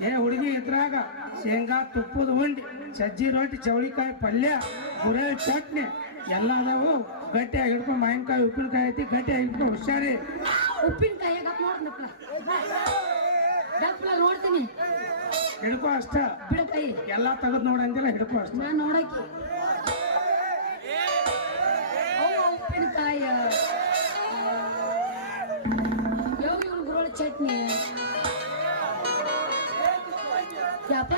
ಏ ಹುಡುಗಿ ಇದ್ರಾಗ ಶೇಂಗಾ ತುಪ್ಪದ ಉಂಡಿ ಸಜ್ಜಿ ರೊಟ್ಟಿ ಚವಳಿಕಾಯಿ ಪಲ್ಯ ಗುರೆಳ್ ಚಟ್ನಿ ಎಲ್ಲ ಅದಾವು ಗಟ್ಟಿಯಾಗಿ ಹಿಡ್ಕೊಂಡು ಮಾವಿನಕಾಯಿ ಉಪ್ಪಿನಕಾಯಿ ಐತಿ ಗಟ್ಟಿಯಾಗಿ ಹಿಡ್ಕೊಂಡು ಹುಷಾರಿ ಉಪ್ಪಿನಕಾಯಿ ನೋಡ್ನಪ್ಪ ಡಪ್ಪಲ ನೋಡ್ತೀನಿ ಹಿಡ್ಕೊ ಅಷ್ಟ ಬಿಡಕಾಯಿ ಎಲ್ಲ ತೆಗೆದು ನೋಡಂದಿಲ್ಲ ಹಿಡ್ಕೊ ಅಷ್ಟ ನಾನ್ ನೋಡಕ್ಕೆ ಉಪ್ಪಿನಕಾಯಿ ಯಾವ ಇವ್ರು ಗುರೋಳ ಚಟ್ನಿ ಯಪ್ಪ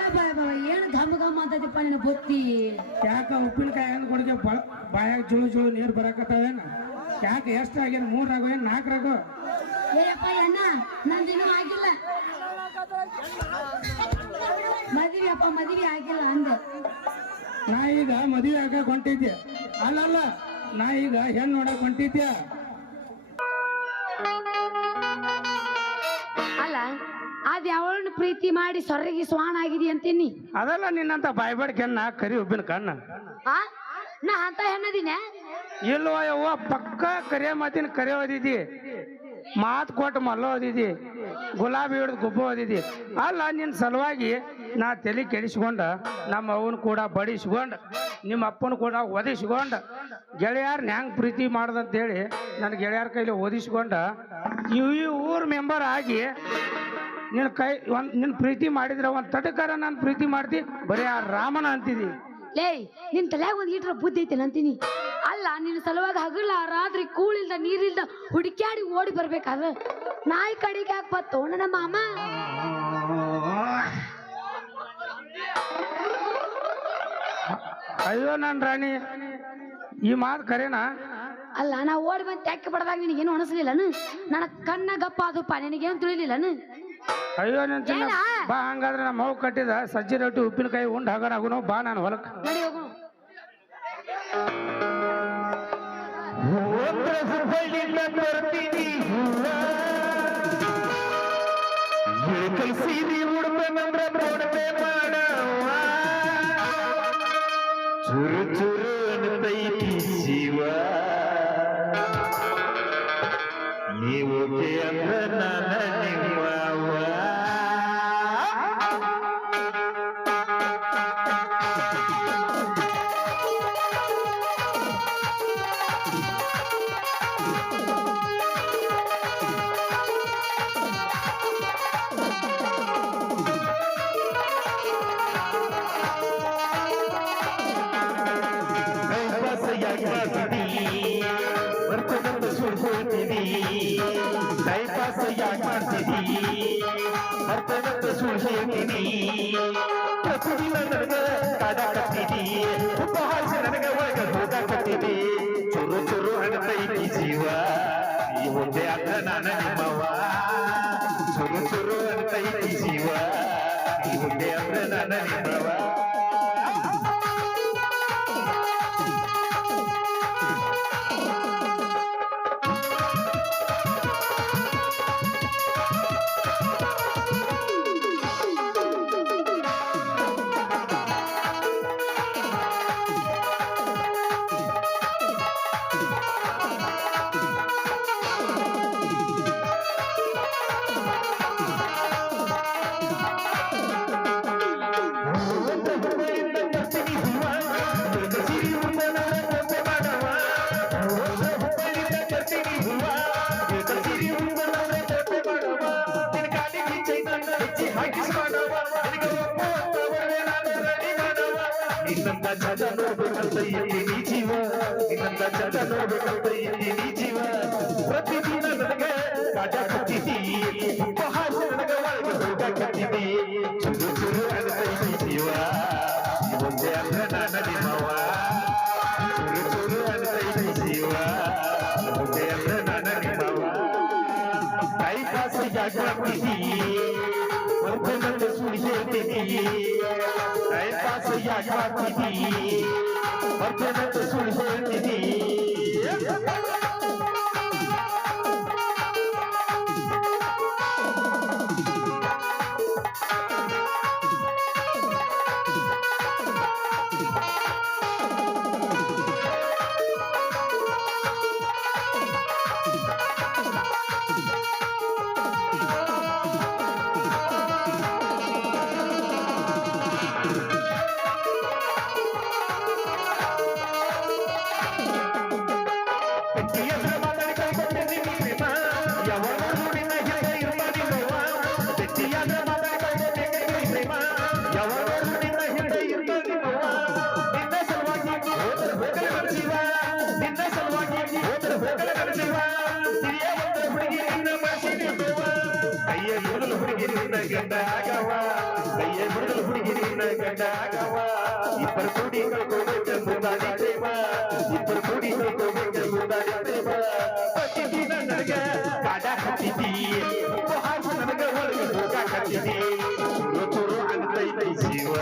ಏನು ಘಮ ಘಮ ಅಂತದಪ್ಪ ನಿನ್ನ ಬೊತ್ತಿ ಯಾಕ ಉಪ್ಪಿನಕಾಯಿ ಹಣ್ಣು ಕೊಡಿಗೆ ಬಾಯಾಗ ಜುಳು ಜುಳು ನೀರು ಬರಾಕತ್ತಾವೇನ ಯಾಕೆ ಎಷ್ಟು ಆಗ್ಯಾನ 3 ರಾಗೋ ಏನು 4 ರಾಗೋ ಏಯಪ್ಪ ಅಣ್ಣ ನಂದಿನ್ನೂ ಆಗಿಲ್ಲ ಮದುವೆ ಅಪ್ಪ ಮದುವೆ ಆಗಿಲ್ಲ ಅಂದೆ ನಾ ಈಗ ಮದುವೆ ಆಗಕ್ಕೆ ಹೊಂಟಿದ್ದೆ ಅಲ್ಲಲ್ಲ ನಾ ಈಗ ಹೆಣ್ಣು ನೋಡಕ್ ಹೊಂಟಿದ್ದೆ ಅಲ್ಲ ಅದ್ ಯಾವಳನ್ನ ಪ್ರೀತಿ ಮಾಡಿ ಸೊರ್ರಿಗೆ ಸ್ವಾಣ ಆಗಿದಿ ಅಂತೀನಿ ಅದಲ್ಲ ನಿನ್ನಂತ ಬಾಯ್ಬಾಡ್ಕೆ ಹೆಣ್ಣ ಕರಿ ಉಬ್ಬಿನ ಕಣ್ಣ ಆ ನಾ ಅಂತ ಹೆಣ್ಣದಿನ ಇಲ್ವ ಯವ್ವ ಪಕ್ಕ ಕರಿಯ ಮಾತಿನ ಕರೆ ಓದಿದಿ ಮಾತು ಕೊಟ್ಟು ಮಲ್ಲ ಓದಿದಿ ಗುಲಾಬಿ ಹಿಡಿದು ಗುಬ್ಬ ಓದಿದಿ ಅಲ್ಲ ನಿನ್ನ ಸಲುವಾಗಿ ನಾ ತಲೆ ಕೆಡಿಸ್ಕೊಂಡ ನಮ್ಮ ಅವನು ಕೂಡ ಬಡಿಸ್ಕೊಂಡ ನಿಮ್ಮ ಅಪ್ಪನ ಕೂಡ ಒದಿಸ್ಕೊಂಡ ಗೆಳೆಯರ್ನ ಹೆಂಗೆ ಪ್ರೀತಿ ಮಾಡ್ದಂತೇಳಿ ನನ್ನ ಗೆಳೆಯರ ಕೈಲಿ ಓದಿಸ್ಕೊಂಡ ಈ ಊರ್ ಮೆಂಬರ್ ಆಗಿ ನಿನ್ನ ಕೈ ನಿನ್ನ ಪ್ರೀತಿ ಮಾಡಿದ್ರೆ ಒಂದು ತಟಕಾರ ನಾನು ಪ್ರೀತಿ ಮಾಡ್ತಿ ಬರೀ ಆ ರಾಮನ ಅಂತಿದಿ ಲೇ ನಿನ್ ತಲೆಯಾಗ ಒಂದ್ ಲೀಟರ್ ಬುದ್ಧಿ ಐತೆ ಅಂತೀನಿ ಅಲ್ಲ ನಿನ್ನ ಸಲುವಾಗಿ ಹಗಲ ರಾತ್ರಿ ಕೂಳಿಲ್ದ ನೀರಿಲ್ದ ಹುಡುಕ್ಯಾಡಿ ಓಡಿ ಬರ್ಬೇಕಾದ ನಾಯಿ ಕಡೆಗೆ ಯಾಕೆ ಬತ್ತು ನನ್ನ ಮಾಮ ಅಯ್ಯೋ ನನ್ನ ರಾಣಿ ಈ ಮಾತು ಕರೆನಾ ಅಲ್ಲ ನಾ ಓಡಿ ಬಂದು ತೆಕ್ಕ ಬಡದಾಗ ನಿನಗೇನು ಅನಿಸ್ಲಿಲ್ಲನು ನನ್ನ ಕಣ್ಣ ಗಪ್ಪ ಅದಪ್ಪ ನಿನಗೇನು ತಿಳಿಲಿಲ್ಲನು ಅಯ್ಯೋ ನಿಂತ ಬಾ ಹಂಗಾದ್ರೆ ನಮ್ಮ ಮಗು ಕಟ್ಟಿದ ಸಜ್ಜಿ ರೊಟ್ಟಿ ಉಪ್ಪಿನಕಾಯಿ ಉಂಡು ಹಗನಾಗುನು ಬಾ ನಾನು ಹೊಲಕ್ಕೆ ನಡಿ ಹೋಗು ಸೀರಿ ಉಡ್ಬೇನಂದ್ರ ನೋಡ್ಬೇ ಮಾಡವ್ವ ಚುರು ಚುರು ಅಂತೈತಿ ಜೀವ ನೀವು ಅಂದ್ರ ನನ್ನ ನಿಮ್ಮವ್ವ ಟೈಪಾಸ್ ಯಾಕೆ ಮಾಡ್ತೀವಿ ಮರ್ತದಂತ ಸುಳ್ಳು ಹೇಳ್ತೀನಿ ಪ್ರತಿದಿನ ನನಗೆ ಕಾಡಾಕತ್ತೀನಿ ಉಪಹಾಸ ನನಗೆ ಒಳಗೆ ಹೋಗಾಕತ್ತೀನಿ ಚುರು ಚುರು ಅಗತೈತಿ ಜೀವ ಈ ಒಂದೇ ಅದ್ರ ನಾನು ನಿಮ್ಮವ್ವ ಚುರು ಚುರು ಅಗತೈತಿ ಜೀವ ಈ ಒಂದೇ ಅದ್ರ ನಾನು ನಿಮ್ಮವ್ವ ಇನ್ನಂತ ಚಂದ ನೋಡ್ಬೇಕಂತ ಇದ್ದೀನಿ ಜೀವ ಇನ್ನಂತ ಚಂದ ನೋಡ್ಬೇಕಂತ ಇದ್ದೀನಿ ಜೀವ ಪ್ರತಿದಿನ ನನಗೆ ಕಾಟ ಕಟ್ಟಿದಿ ಉಪಹಾಸ ನನಗೆ ಒಳಗೆ ಹೋಗಕತ್ತಿದಿ ಚುರು ಚುರು ಅನ್ಸೈತಿ ಜೀವ ಒಂದೇ ಅಂದ್ರ ನನ್ನ ನಿಮ್ಮವ ಚುರು ಚುರು ಅನ್ಸೈತಿ ಜೀವ ಒಂದೇ ಅಂದ್ರ ನನ್ನ ನಿಮ್ಮವ ಕೈ ಕಾಸು ಯಾಕೆ ಮಾಡ್ತಿದಿ ಹೊರಗೊಂಡ ಸುಳ್ಳು ಹೇಳ್ತಿದಿ ಕೈ ಕಾಸು ಯಾಕೆ ಮಾಡ್ತಿದಿ ಹೊರಗೊಂಡ ಸುಳ್ಳು ಹೇಳ್ತಿದಿ ಗಂಡ ಆಗವ ಕೈಯ ಬಿಡಲು ಹುಡುಗಿ ನಿನ್ನ ಗಂಡ ಆಗವ ಇಬ್ಬರು ಕೂಡಿ ಕಳ್ಕೋಬೇಕೆಂಬುದಾಗಿ ಪ್ರೇಮ ಇಬ್ಬರು ಕೂಡಿ ಕಳ್ಕೋಬೇಕೆಂಬುದಾಗಿ ಪ್ರೇಮ ಪ್ರತಿದಿನ ನನಗ ಕಾಡ ಕಟ್ಟಿದಿ ಉಪಹಾಸ ನನಗ ಒಳಗೆ ಹೋಗಾಕತ್ತಿದಿ ಚೂರು ಚೂರು ಅಂತೈತಿ ಜೀವ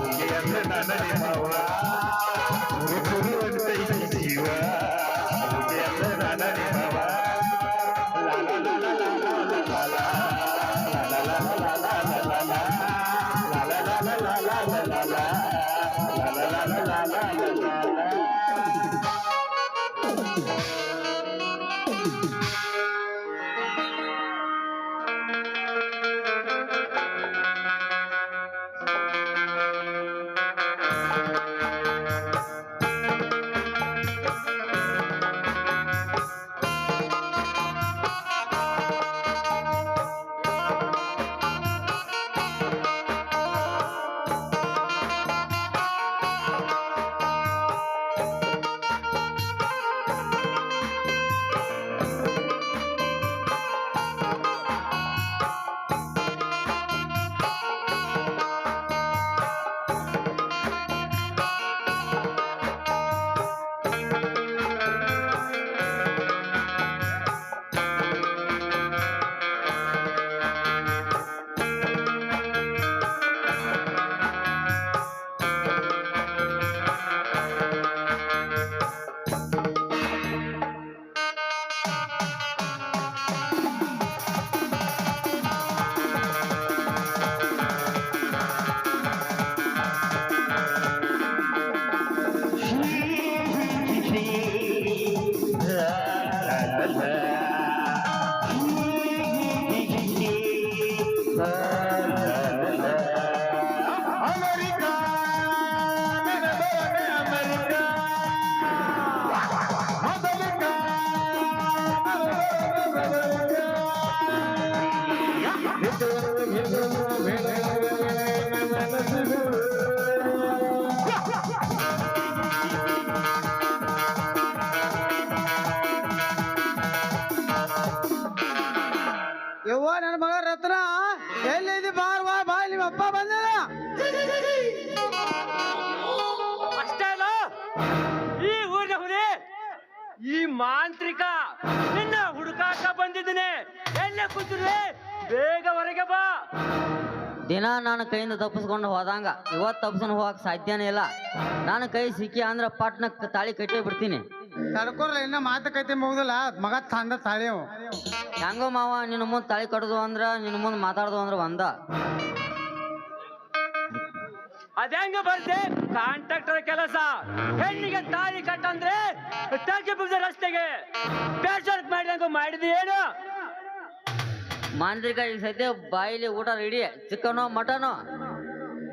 ಹೀಗೆ ಅಂದ್ರೆ ನನ್ನ ನಿಮ್ಮವ ಚೂರು ಚೂರು ಅಂತೈತಿ ಜೀವ ಹೀಗೆ ಅಂದ್ರೆ ನನ್ನ ನಿಮ್ಮವ ಲಾ ಲಾ ಲಾ ಲಾ ಲಾ ಲಾ ಲಾ ಲಾ ಯವ್ವ ನನ್ನ ಮಗ ರತ್ನ ಎಲ್ಲಿದ್ದಿ ಬಾರ್ ಬಾ ಬಾ ನಿಮ್ಮ ಅಪ್ಪ ಬಂದಿಲ್ಲ ಅಷ್ಟೇ ಅಲ್ಲ ಈ ಊರಿಗೆ ಹುಲಿ ಈ ಮಾಂತ್ರಿಕ ನಿನ್ನ ಹುಡುಕಾಕ ಬಂದಿದ್ದೀನಿ ಎಲ್ಲೇ ಕೂತಿರುವೆ ಬೇಗ ಹೊರಗೆ ಬಾ ದಿನ ನಾನು ಕೈಯಿಂದ ತಪ್ಪಿಸ್ಕೊಂಡು ಹೋದಂಗ ಇವತ್ತು ತಪ್ಪಿಸ್ಕೊಂಡು ಹೋಗಕ್ ಸಾಧ್ಯನೇ ಇಲ್ಲ ನಾನು ಕೈ ಸಿಕ್ಕಿ ಅಂದ್ರ ಪಟ್ನ ತಾಳಿ ಕಟ್ಟೇ ಬಿಡ್ತೀನಿ ತಡ್ಕೊರ್ಲ ಇನ್ನ ಮಾತುಕತೆ ಮುಗ್ದಿಲ್ಲ ಮಗ ತಂದ ತಾಳಿಯವು ಹೆಂಗೋ ಮಾವ ನಿನ್ನ ಮುಂದೆ ತಾಳಿ ಕಟ್ಟದು ಅಂದ್ರ ನಿನ್ನ ಮುಂದೆ ಮಾತಾಡ್ದು ಅಂದ್ರ ಒಂದ ಅದ್ಯಾಂಗ ಬರ್ದೆ ಕಾಂಟ್ರಾಕ್ಟರ್ ಕೆಲಸ ಹೆಣ್ಣಿಗೆ ತಾಳಿ ಕಟ್ಟಂದ್ರೆ ತಗ್ಗಿ ಬಿದ್ದ ರಸ್ತೆಗೆ ಬೇಜಾರ್ ಮಾಡಿದಂಗ ಮಾಡಿದ ಏನು ಮಾಂತ್ರಿಕ ಈಗ ಸದ್ಯ ಬಾಯಿಲಿ ಊಟ ರೆಡಿ ಚಿಕನೋ ಮಟನೋ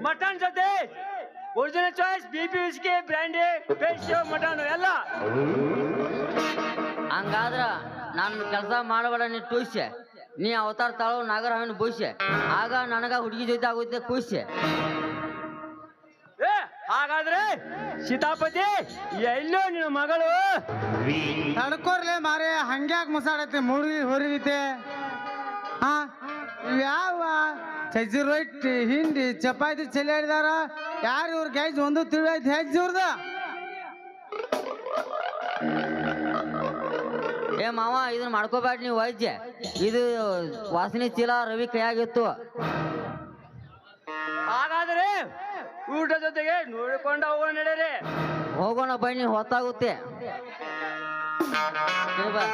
ಮಟನ್ ಜೊತೆ original choice BP whisky brandy paste mutton ಎಲ್ಲ ಹಂಗಾದ್ರ ನಾನು ಕೆಲಸ ಮಾಡಬೇಡ ನೀ ಟೂಸೆ ನೀ ಅವತಾರ ತಾಳು ನಾಗರ ಹವಿನ ಬೂಸೆ ಆಗ ನನಗ ಹುಡುಗಿ ಜೊತೆ ಆಗುತ್ತೆ ಖುಷಿ ಹಾಗಾದ್ರೆ ಸೀತಾಪತಿ ಎಲ್ಲೋ ನಿನ್ನ ಮಗಳು ತಡ್ಕೋರ್ಲೆ ಮಾರೇ ಹಂಗ್ಯಾಕ್ ಮುಸಾಡತ್ತೆ ಮುಳುಗಿ ಹೊರಿದೈತೆ ಹಾ ಯಾವ ಸಜ್ಜಿ ರೊಟ್ಟಿ ಹಿಂಡಿ ಚಪಾತಿ ಚೆಲ್ಲಾಡಿದಾರ ಯಾರು ಇವ್ರ ಗೈಜ್ ಒಂದು ತಿಳಿದೈತಿ ಹೆಜ್ಜೆ ಇವ್ರದ ಏ ಮಾವ ಇದನ್ನ ಮಾಡ್ಕೋಬೇಡ ನೀವು ವೈದ್ಯ ಇದು ವಾಸನೆ ಚೀಲ ರವಿ ಕೈಯಾಗಿತ್ತು. ಹಾಗಾದ್ರೆ ಊಟ ಜೊತೆಗೆ ನೋಡಿಕೊಂಡು ಹೋಗೋಣ ನಡೀರಿ. ಹೋಗೋಣ ಬನ್ನಿ ಹೊತ್ತಾಗುತ್ತೆ. ಏ ಬಾ.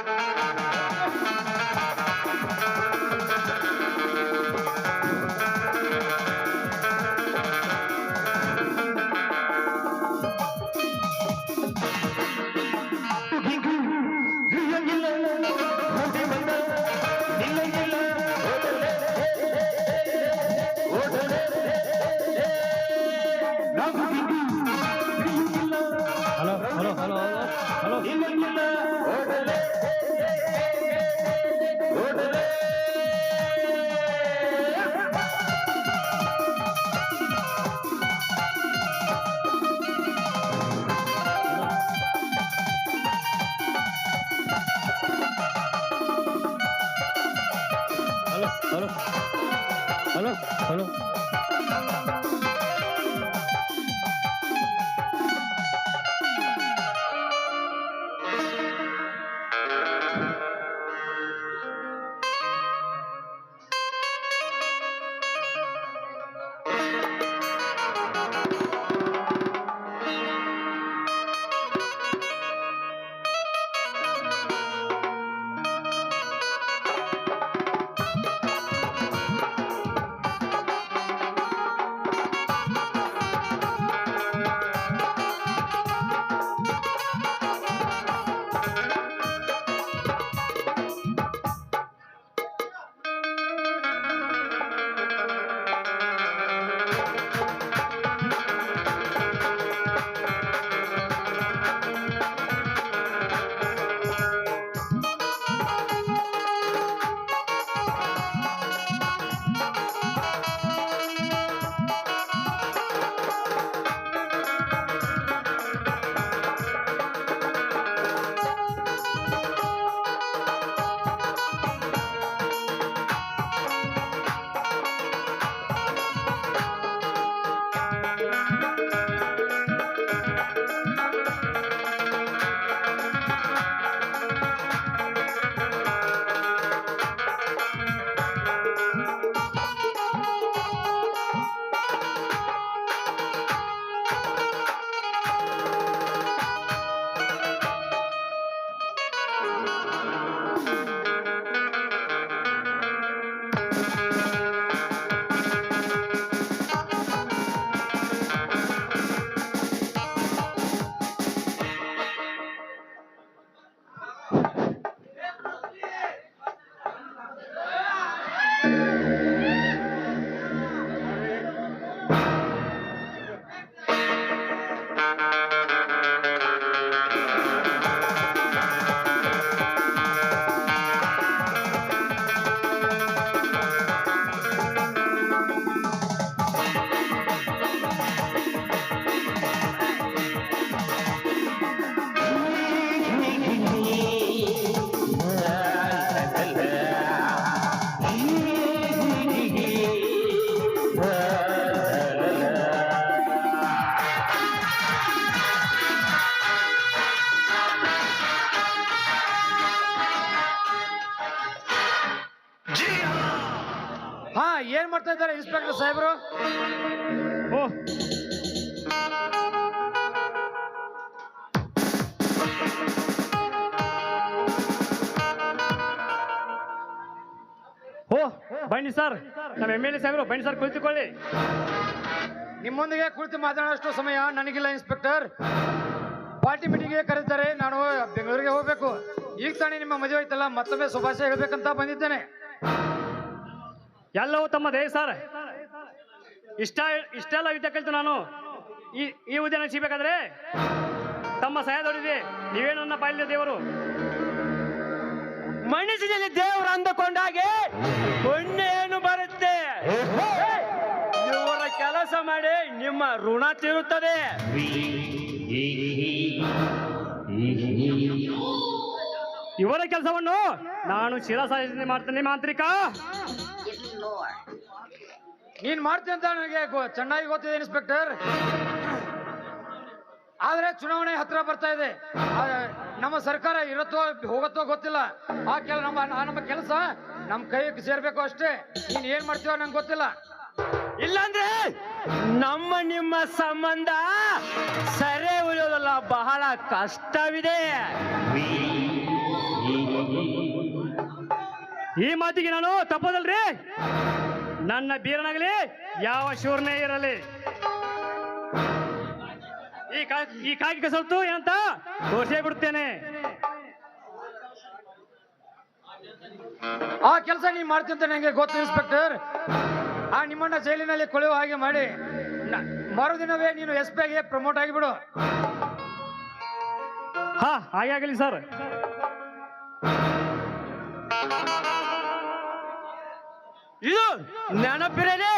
ಹಾ ಏನ್ ಮಾಡ್ತಾ ಇದ್ದಾರೆ ಇನ್ಸ್ಪೆಕ್ಟರ್ ಸಾಹೇಬ್ರು? ಓ ಓ ಬನ್ನಿ ಸರ್, ನಮ್ಮ MLA ಸಾಹೇಬ್ರು ಬನ್ನಿ ಸರ್, ಕುಳಿತುಕೊಳ್ಳಿ. ನಿಮ್ಮೊಂದಿಗೆ ಕುಳಿತು ಮಾತನಾಡೋಷ್ಟು ಸಮಯ ನನಗಿಲ್ಲ ಇನ್ಸ್ಪೆಕ್ಟರ್. ಪಾರ್ಟಿ ಮೀಟಿಂಗ್ಗೆ ಕರೀತಾರೆ, ನಾನು ಬೆಂಗಳೂರಿಗೆ ಹೋಗ್ಬೇಕು. ಈಗ ತಾನೇ ನಿಮ್ಮ ಮದುವೆ ಆಯ್ತಲ್ಲ, ಮತ್ತೊಮ್ಮೆ ಶುಭಾಶಯ ಹೇಳ್ಬೇಕಂತ ಬಂದಿದ್ದೇನೆ. ಎಲ್ಲವೂ ತಮ್ಮ ದಯ ಸರ್. ಇಷ್ಟೆಲ್ಲ ಯುದ್ಧ ಕಲಿತು ನಾನು ಈ ಹುದ್ದೆ ಸಿಗಬೇಕಾದ್ರೆ ತಮ್ಮ ಸಹಾಯ ದೊಡ್ಡಿದೆ. ನೀವೇ ನನ್ನ ಬಾಲ್ಯ ದೇವರು. ಮನಸ್ಸಿನಲ್ಲಿ ದೇವರು ಅಂದುಕೊಂಡಾಗೆ ಪುಣ್ಯ ಏನು ಬರುತ್ತೆ. ಇವರ ಕೆಲಸ ಮಾಡಿ ನಿಮ್ಮ ಋಣ ತೀರುತ್ತದೆ. ಇವರ ಕೆಲಸವನ್ನು ನಾನು ಶಿರಸಾಧನೆ ಮಾಡ್ತೇನೆ ಮಾಂತ್ರಿಕ. ನೀನ್ ಮಾಡ್ತೀನಿ ಅಂತ ನನಗೆ ಚೆನ್ನಾಗಿ ಗೊತ್ತಿದೆ ಇನ್ಸ್ಪೆಕ್ಟರ್. ಆದ್ರೆ ಚುನಾವಣೆ ಹತ್ರ ಬರ್ತಾ ಇದೆ. ನಮ್ಮ ಸರ್ಕಾರ ಇರುತ್ತೋ ಹೋಗುತ್ತೋ ಗೊತ್ತಿಲ್ಲ. ನಮ್ಮ ಕೆಲಸ ನಮ್ಮ ಕೈಗೆ ಸೇರ್ಬೇಕು ಅಷ್ಟೇ. ನೀನ್ ಏನ್ ಮಾಡ್ತೀವೋ ನಂಗೆ ಗೊತ್ತಿಲ್ಲ. ಇಲ್ಲಾಂದ್ರೆ ನಿಮ್ಮ ಸಂಬಂಧ ಸರಿ ಉಳಿಯೋದಲ್ಲ, ಬಹಳ ಕಷ್ಟವಿದೆ. ಈ ಮಾತಿಗೆ ನಾನು ತಪ್ಪೋದಲ್ರಿ. ನನ್ನ ಬೀರನಾಗಲಿ ಯಾವ ಶೂರ್ನೇ ಇರಲಿ, ಈ ಕಾಗಿ ಕಸಲ್ತು ಅಂತ ತೋರಿಸೇ ಬಿಡ್ತೇನೆ. ಆ ಕೆಲಸ ನೀನ್ ಮಾಡ್ತೀನಿ ಅಂತ ನಂಗೆ ಗೊತ್ತು ಇನ್ಸ್ಪೆಕ್ಟರ್. ಆ ನಿಮ್ಮನ್ನ ಜೈಲಿನಲ್ಲಿ ಕೊಳೆಯುವ ಹಾಗೆ ಮಾಡಿ ಮರುದಿನವೇ ನೀನು SP ಗೆ ಪ್ರಮೋಟ್ ಆಗಿಬಿಡು. ಹಾ, ಹಾಗೆ ಆಗಲಿ ಸರ್. ಇದು ನೆನಪಿರಲಿ,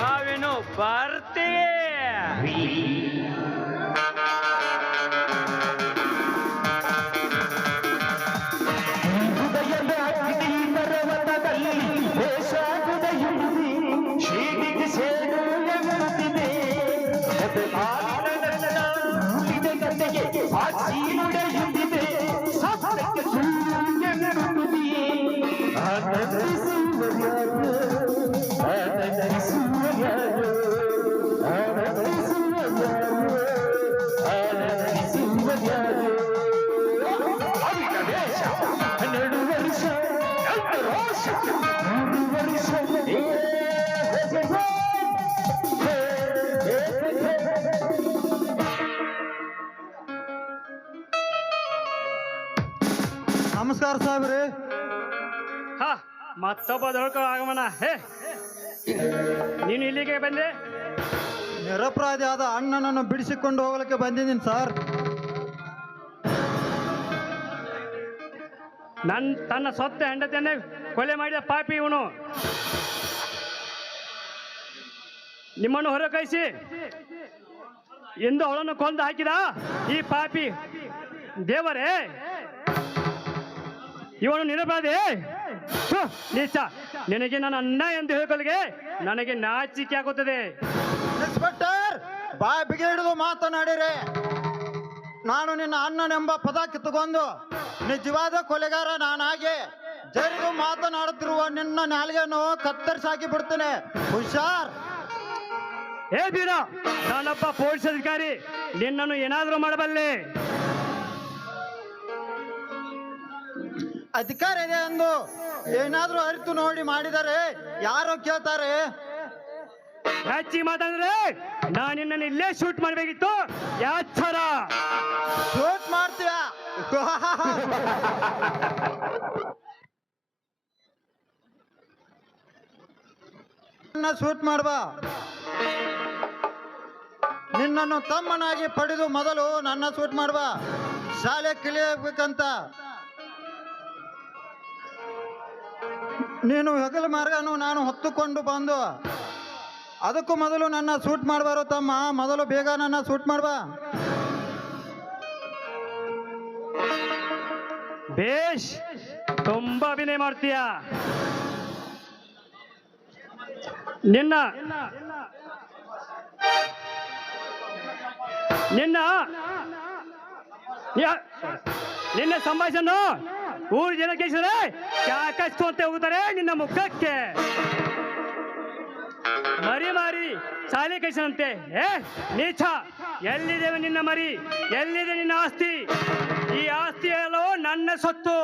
ನಾವೇನು ಬರ್ತೀವಿ. ನಮಸ್ಕಾರ ಸಾಹೇಬ್ರಿ. ಹಾ, ಮತ್ತೊಬ್ಬ ದೊಡ್ಡ ಆಗಮನ. ಹೇ, ನೀನು ಇಲ್ಲಿಗೆ ಬಂದೆ? ನಿರಪರಾಧಿ ಆದ ಅಣ್ಣನನ್ನು ಬಿಡಿಸಿಕೊಂಡು ಹೋಗಲಿಕ್ಕೆ ಬಂದಿದ್ದೀನಿ ಸರ್. ತನ್ನ ಸ್ವಂತ ಹೆಂಡತಿಯನ್ನೇ ಕೊಲೆ ಮಾಡಿದ ಪಾಪಿ ಇವನು. ನಿಮ್ಮನ್ನು ಹೊರಕೈಸಿ ಎಂದು ಅವಳನ್ನು ಕೊಂದು ಹಾಕಿದ ಈ ಪಾಪಿ ದೇವರೇ, ಇವನು ನಿರಪರಾಧಿ. ನೀಚ, ನಿನಗೆ ನನ್ನ ಅಣ್ಣ ಎಂದು ಹೇಳಿಕೊಳ್ಳಿಗೆ ನನಗೆ ನಾಚಿಕೆ ಆಗುತ್ತದೆ. ಇನ್ಸ್ಪೆಕ್ಟರ್, ಬಾಯಿ ಬಿಗಿ ಹಿಡಿದು ಮಾತನಾಡಿರಿ. ನಾನು ನಿನ್ನ ಅಣ್ಣನೆಂಬ ಪದ ಕಿತ್ತುಕೊಂಡು ನಿಜವಾದ ಕೊಲೆಗಾರ ನಾನಾಗಿ ಜರಿದು ಮಾತನಾಡುತ್ತಿರುವ ನಿನ್ನ ನಾಲಿಗೆಯನ್ನು ಕತ್ತರಿಸಾಕಿ ಬಿಡ್ತೇನೆ. ಹುಷಾರ್. ಏ ಬೀರ, ನಾನೊಬ್ಬ ಪೊಲೀಸ್ ಅಧಿಕಾರಿ, ನಿನ್ನನ್ನು ಏನಾದರೂ ಮಾಡಬಲ್ಲೆ. ಅಧಿಕಾರ ಇದೆ ಎಂದು ಏನಾದ್ರೂ ಅರಿತು ನೋಡಿ ಮಾಡಿದರೆ ಯಾರೋ ಕೇಳ್ತಾರೆ. ಹೆಚ್ಚಿಗೆ ಮಾತಾಡಿದ್ರೆ ನಾನು ನಿನ್ನನ್ನು ಇಲ್ಲೇ ಶೂಟ್ ಮಾಡಬೇಕಿತ್ತು. ಯಾಚರ ಶೂಟ್ ಮಾಡ್ತೀಯ? ಶೂಟ್ ಮಾಡ್ಬಾ. ನಿನ್ನನ್ನು ತಮ್ಮನಾಗಿ ಪಡೆದು ಮೊದಲು ನನ್ನ ಶೂಟ್ ಮಾಡ್ಬಾ. ಶಾಲೆ ಕಲಿಯಬೇಕಂತ ನೀನು ಹೆಗಲ ಮಾರ್ಗನು ನಾನು ಹೊತ್ತುಕೊಂಡು ಬಂದು ಅದಕ್ಕೂ ಮೊದಲು ನನ್ನ ಶೂಟ್ ಮಾಡಬಾರೋ ತಮ್ಮ. ಮೊದಲು ಬೇಗ ನನ್ನ ಶೂಟ್ ಮಾಡ್ಬಾ. ಬೇಷ್, ತುಂಬಾ ಅಭಿನಯ ಮಾಡ್ತೀಯ. ನಿನ್ನ ಸಂಭಾಷಣೆ ಊರು ಜನ ಕೇಳಿಸಿದ್ರೆ ಯಾಕಷ್ಟು ಅಂತ ಹೋಗುತ್ತಾರೆ ನಿನ್ನ ಮುಖಕ್ಕೆ. ಮರಿ ಮಾರಿ ಶಾಲೆ ಕೈಸಂತೆ. ನೀಚ, ಎಲ್ಲಿದ್ದೇವೆ ನಿನ್ನ ಮರಿ? ಎಲ್ಲಿದೆ ನಿನ್ನ ಆಸ್ತಿ? ಈ ಆಸ್ತಿ ಎಲ್ಲೋ ನನ್ನ ಸೊತ್ತು.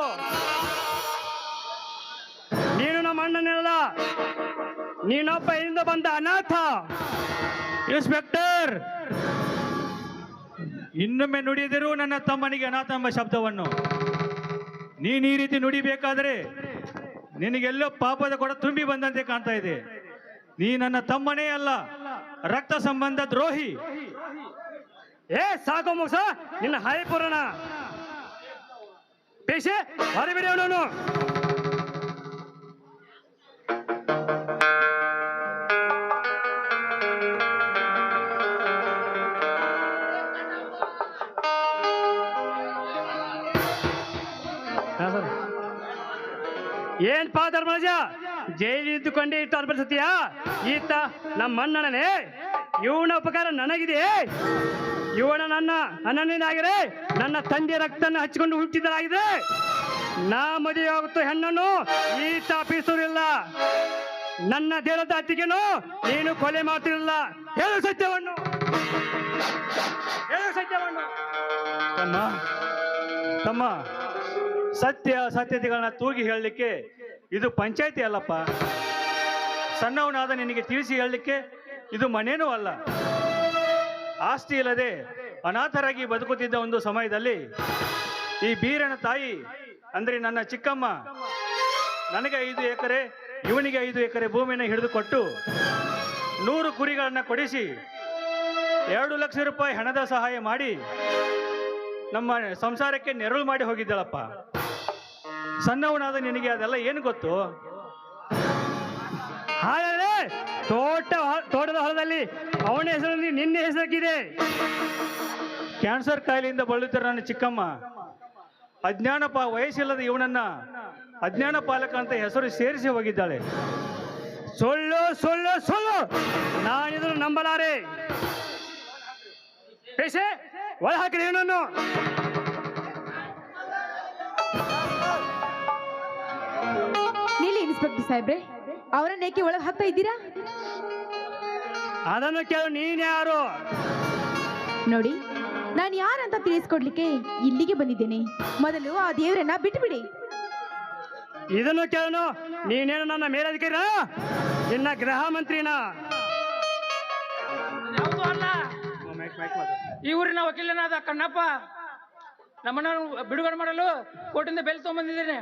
ನೀನು ನಮ್ಮ ಅಣ್ಣನೆಲ್ಲ, ನೀನೊಬ್ಬ ಇಲ್ಲಿಂದ ಬಂದ ಅನಾಥ. ಇನ್ಸ್ಪೆಕ್ಟರ್, ಇನ್ನೊಮ್ಮೆ ನುಡಿದಿರು ನನ್ನ ತಮ್ಮನಿಗೆ ಅನಾಥ ಎಂಬ ಶಬ್ದವನ್ನು. ನೀನು ಈ ರೀತಿ ನುಡಿಬೇಕಾದ್ರೆ ನಿನಗೆಲ್ಲೋ ಪಾಪದ ಕೊಡ ತುಂಬಿ ಬಂದಂತೆ ಕಾಣ್ತಾ ಇದೆ. ನೀ ನನ್ನ ತಮ್ಮನೇ ಅಲ್ಲ, ರಕ್ತ ಸಂಬಂಧ ದ್ರೋಹಿ. ಸಾಕು ಮುಗಿಸ ನಿನ್ನ ಹಳೆ ಪುರಾಣ. ಪೇಶೆ ಹೊರಬಿಡಿ ಅವನವನು. ಏನ್ಪಾ ಧರ್ಮರಾಜ ಜೈಲಿ ಇದ್ದುಕೊಂಡೇ ಇಟ್ಟು ಅನ್ಬರ್ಸತ್ತೀಯ? ಈತ ನಮ್ಮ ಅಣ್ಣನೇ, ಇವನ ಉಪಕಾರ ನನಗಿದೆ. ಇವನ ನನ್ನನ್ನೇನಾಗಿದೆ, ನನ್ನ ತಂದೆ ರಕ್ತನ ಹಚ್ಚಿಕೊಂಡು ಹುಟ್ಟಿದರಾಗಿದೆ. ನಾ ಮದುವೆ ಆಗುತ್ತೋ ಹೆಣ್ಣನ್ನು ಈತ ಅಪ್ಪಿಸುವುದಿಲ್ಲ. ನನ್ನ ದೇಹದ ಅತ್ತಿಗೆನು ನೀನು ಕೊಲೆ ಮಾಡ್ತಿರಲಿಲ್ಲ. ಹೇಳು ಸತ್ಯವನ್ನು, ಹೇಳು ಸತ್ಯವನ್ನು. ತಮ್ಮ ತಮ್ಮ, ಸತ್ಯ ಅಸತ್ಯತೆಗಳನ್ನ ತೂಗಿ ಹೇಳಲಿಕ್ಕೆ ಇದು ಪಂಚಾಯತಿ ಅಲ್ಲಪ್ಪ. ಸಣ್ಣವನಾದ ನಿನಗೆ ತಿಳಿಸಿ ಹೇಳಲಿಕ್ಕೆ ಇದು ಮನೇನೂ ಅಲ್ಲ. ಆಸ್ತಿ ಇಲ್ಲದೆ ಅನಾಥರಾಗಿ ಬದುಕುತ್ತಿದ್ದ ಒಂದು ಸಮಯದಲ್ಲಿ ಈ ಬೀರನ ತಾಯಿ ಅಂದ್ರೆ ನನ್ನ ಚಿಕ್ಕಮ್ಮ ನನಗೆ 5 ಎಕರೆ, ಇವನಿಗೆ 5 ಎಕರೆ ಭೂಮಿಯನ್ನು ಹಿಡಿದುಕೊಟ್ಟು 100 ಕುರಿಗಳನ್ನ ಕೊಡಿಸಿ 2 ಲಕ್ಷ ರೂಪಾಯಿ ಹಣದ ಸಹಾಯ ಮಾಡಿ ನಮ್ಮ ಸಂಸಾರಕ್ಕೆ ನೆರಳು ಮಾಡಿ ಹೋಗಿದ್ದಳಪ್ಪ. ಸಣ್ಣವನಾದ ನಿನಗೆ ಅದೆಲ್ಲ ಏನು ಗೊತ್ತು? ಹಾಗಾದ್ರೆ ತೋಟದ ಹೊಲದಲ್ಲಿ ಅವನ ಹೆಸರಲ್ಲಿ ನಿನ್ನ ಹೆಸರಿದೆ. ಕ್ಯಾನ್ಸರ್ ಕಾಯಿಲೆಯಿಂದ ಬಳಲುತ್ತಿರೋ ನನ್ನ ಚಿಕ್ಕಮ್ಮ ವಯಸ್ಸಿಲ್ಲದ ಇವನನ್ನ ಅಜ್ಞಾನ ಪಾಲಕ ಅಂತ ಹೆಸರು ಸೇರಿಸಿ ಹೋಗಿದ್ದಾಳೆ. ಸುಳ್ಳು ಸುಳ್ಳು ಸುಳ್ಳು, ನಾನಿದ್ರು ನಂಬಲಾರೆ. ಪೇಶೆ ಒಳ ಹಾಕಿರಿ ಇವನನ್ನು. ನಿಲ್ಲಿ ಇನ್ಸ್ಪೆಕ್ಟರ್ ಸಾಹೇಬ್ರೆ, ಅವರನ್ನ ಏಕೆ ಒಳಗೆ ಹಾಕ್ತಾ ಇದ್ದೀರಾ? ಅದನ್ನು ಕೇಳು, ನೀನ್ ಯಾರು? ನೋಡಿ, ನಾನು ಯಾರಂತ ತಿಳಿಸ್ಕೊಡ್ಲಿಕ್ಕೆ ಇಲ್ಲಿಗೆ ಬಂದಿದ್ದೇನೆ. ಮೊದಲು ಆ ದೇವರನ್ನ ಬಿಟ್ಟುಬಿಡಿ. ಇದನ್ನು ಕೇಳನು, ನೀನೇನು ನನ್ನ ಮೇಲಧಿಕಾರಿನ, ನಿನ್ನ ಗೃಹ ಮಂತ್ರಿನ? ಯಾವುದು ಅಲ್ಲ, ಈ ಊರಿನ ವಕೀಲನಾದ ಕಣ್ಣಪ್ಪ. ನಮ್ಮನ್ನ ಬಿಡುಗಡೆ ಮಾಡಲು ಕೋರ್ಟಿಂದ ಬೆಲ್ ತಗೊಂಡ್ಬಂದಿದ್ದೇನೆ.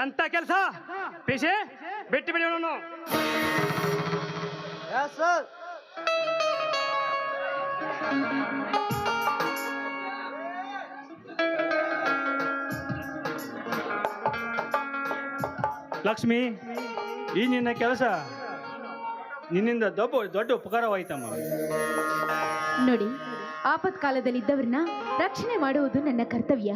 ಎಂತ ಕೆಲಸ? ಪೇಶೆ ಬಿಟ್ಟು ಬಿಡಿ ಅವನನ್ನು. ಲಕ್ಷ್ಮಿ, ಈ ನಿನ್ನ ಕೆಲಸ ನಿನ್ನಿಂದ ದೊಡ್ಡ ಉಪಕಾರವಾಯ್ತಮ್ಮ. ನೋಡಿ, ಆಪತ್ಕಾಲದಲ್ಲಿದ್ದವ್ರನ್ನ ರಕ್ಷಣೆ ಮಾಡುವುದು ನನ್ನ ಕರ್ತವ್ಯ.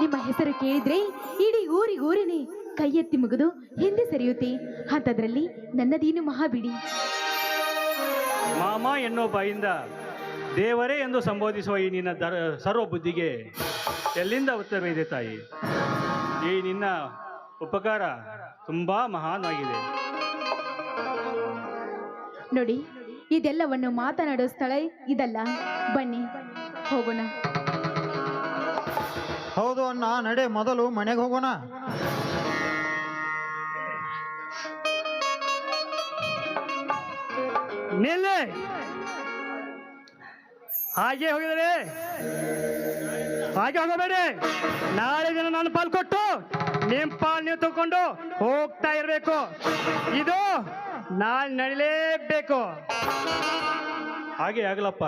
ನಿಮ್ಮ ಹೆಸರು ಕೇಳಿದ್ರೆ ಇಡೀ ಊರಿನೇ ಕೈ ಎತ್ತಿ ಮುಗಿದು ಹಿಂದೆ ಸರಿಯುತ್ತೆ. ಅಂಥದ್ರಲ್ಲಿ ನನ್ನದೇನು ಮಹಾಬಿಡಿ. ಮಾಮ ಎನ್ನುವ ಬಾಯಿಂದ ದೇವರೇ ಎಂದು ಸಂಬೋಧಿಸುವ ಈ ನಿನ್ನ ಸರ್ವ ಬುದ್ಧಿಗೆ ಎಲ್ಲಿಂದ ಉತ್ತರವಿದೆ ತಾಯಿ? ಈ ನಿನ್ನ ಉಪಕಾರ ತುಂಬಾ ಮಹಾನಾಗಿದೆ. ನೋಡಿ, ಇದೆಲ್ಲವನ್ನು ಮಾತನಾಡೋ ಸ್ಥಳ ಇದಲ್ಲ. ಬನ್ನಿ ಹೋಗೋಣ. ಹೌದು ಅಣ್ಣ, ನಡೆ, ಮೊದಲು ಮನೆಗೆ ಹೋಗೋಣ. ನಿಲ್ಲೆ, ಹಾಗೆ ಹೋಗಿದರೆ ಹಾಗೆ ಹೋಗಬೇಡಿ. ನಾಳೆ ದಿನ ನಾನು ಪಾಲ್ ಕೊಟ್ಟು ನಿಮ್ ಪಾಲ್ ನೀವು ತಗೊಂಡು ಹೋಗ್ತಾ ಇರ್ಬೇಕು. ಇದು ನಾಳೆ ನಡಿಲೇಬೇಕು. ಹಾಗೆ ಆಗಲಪ್ಪ.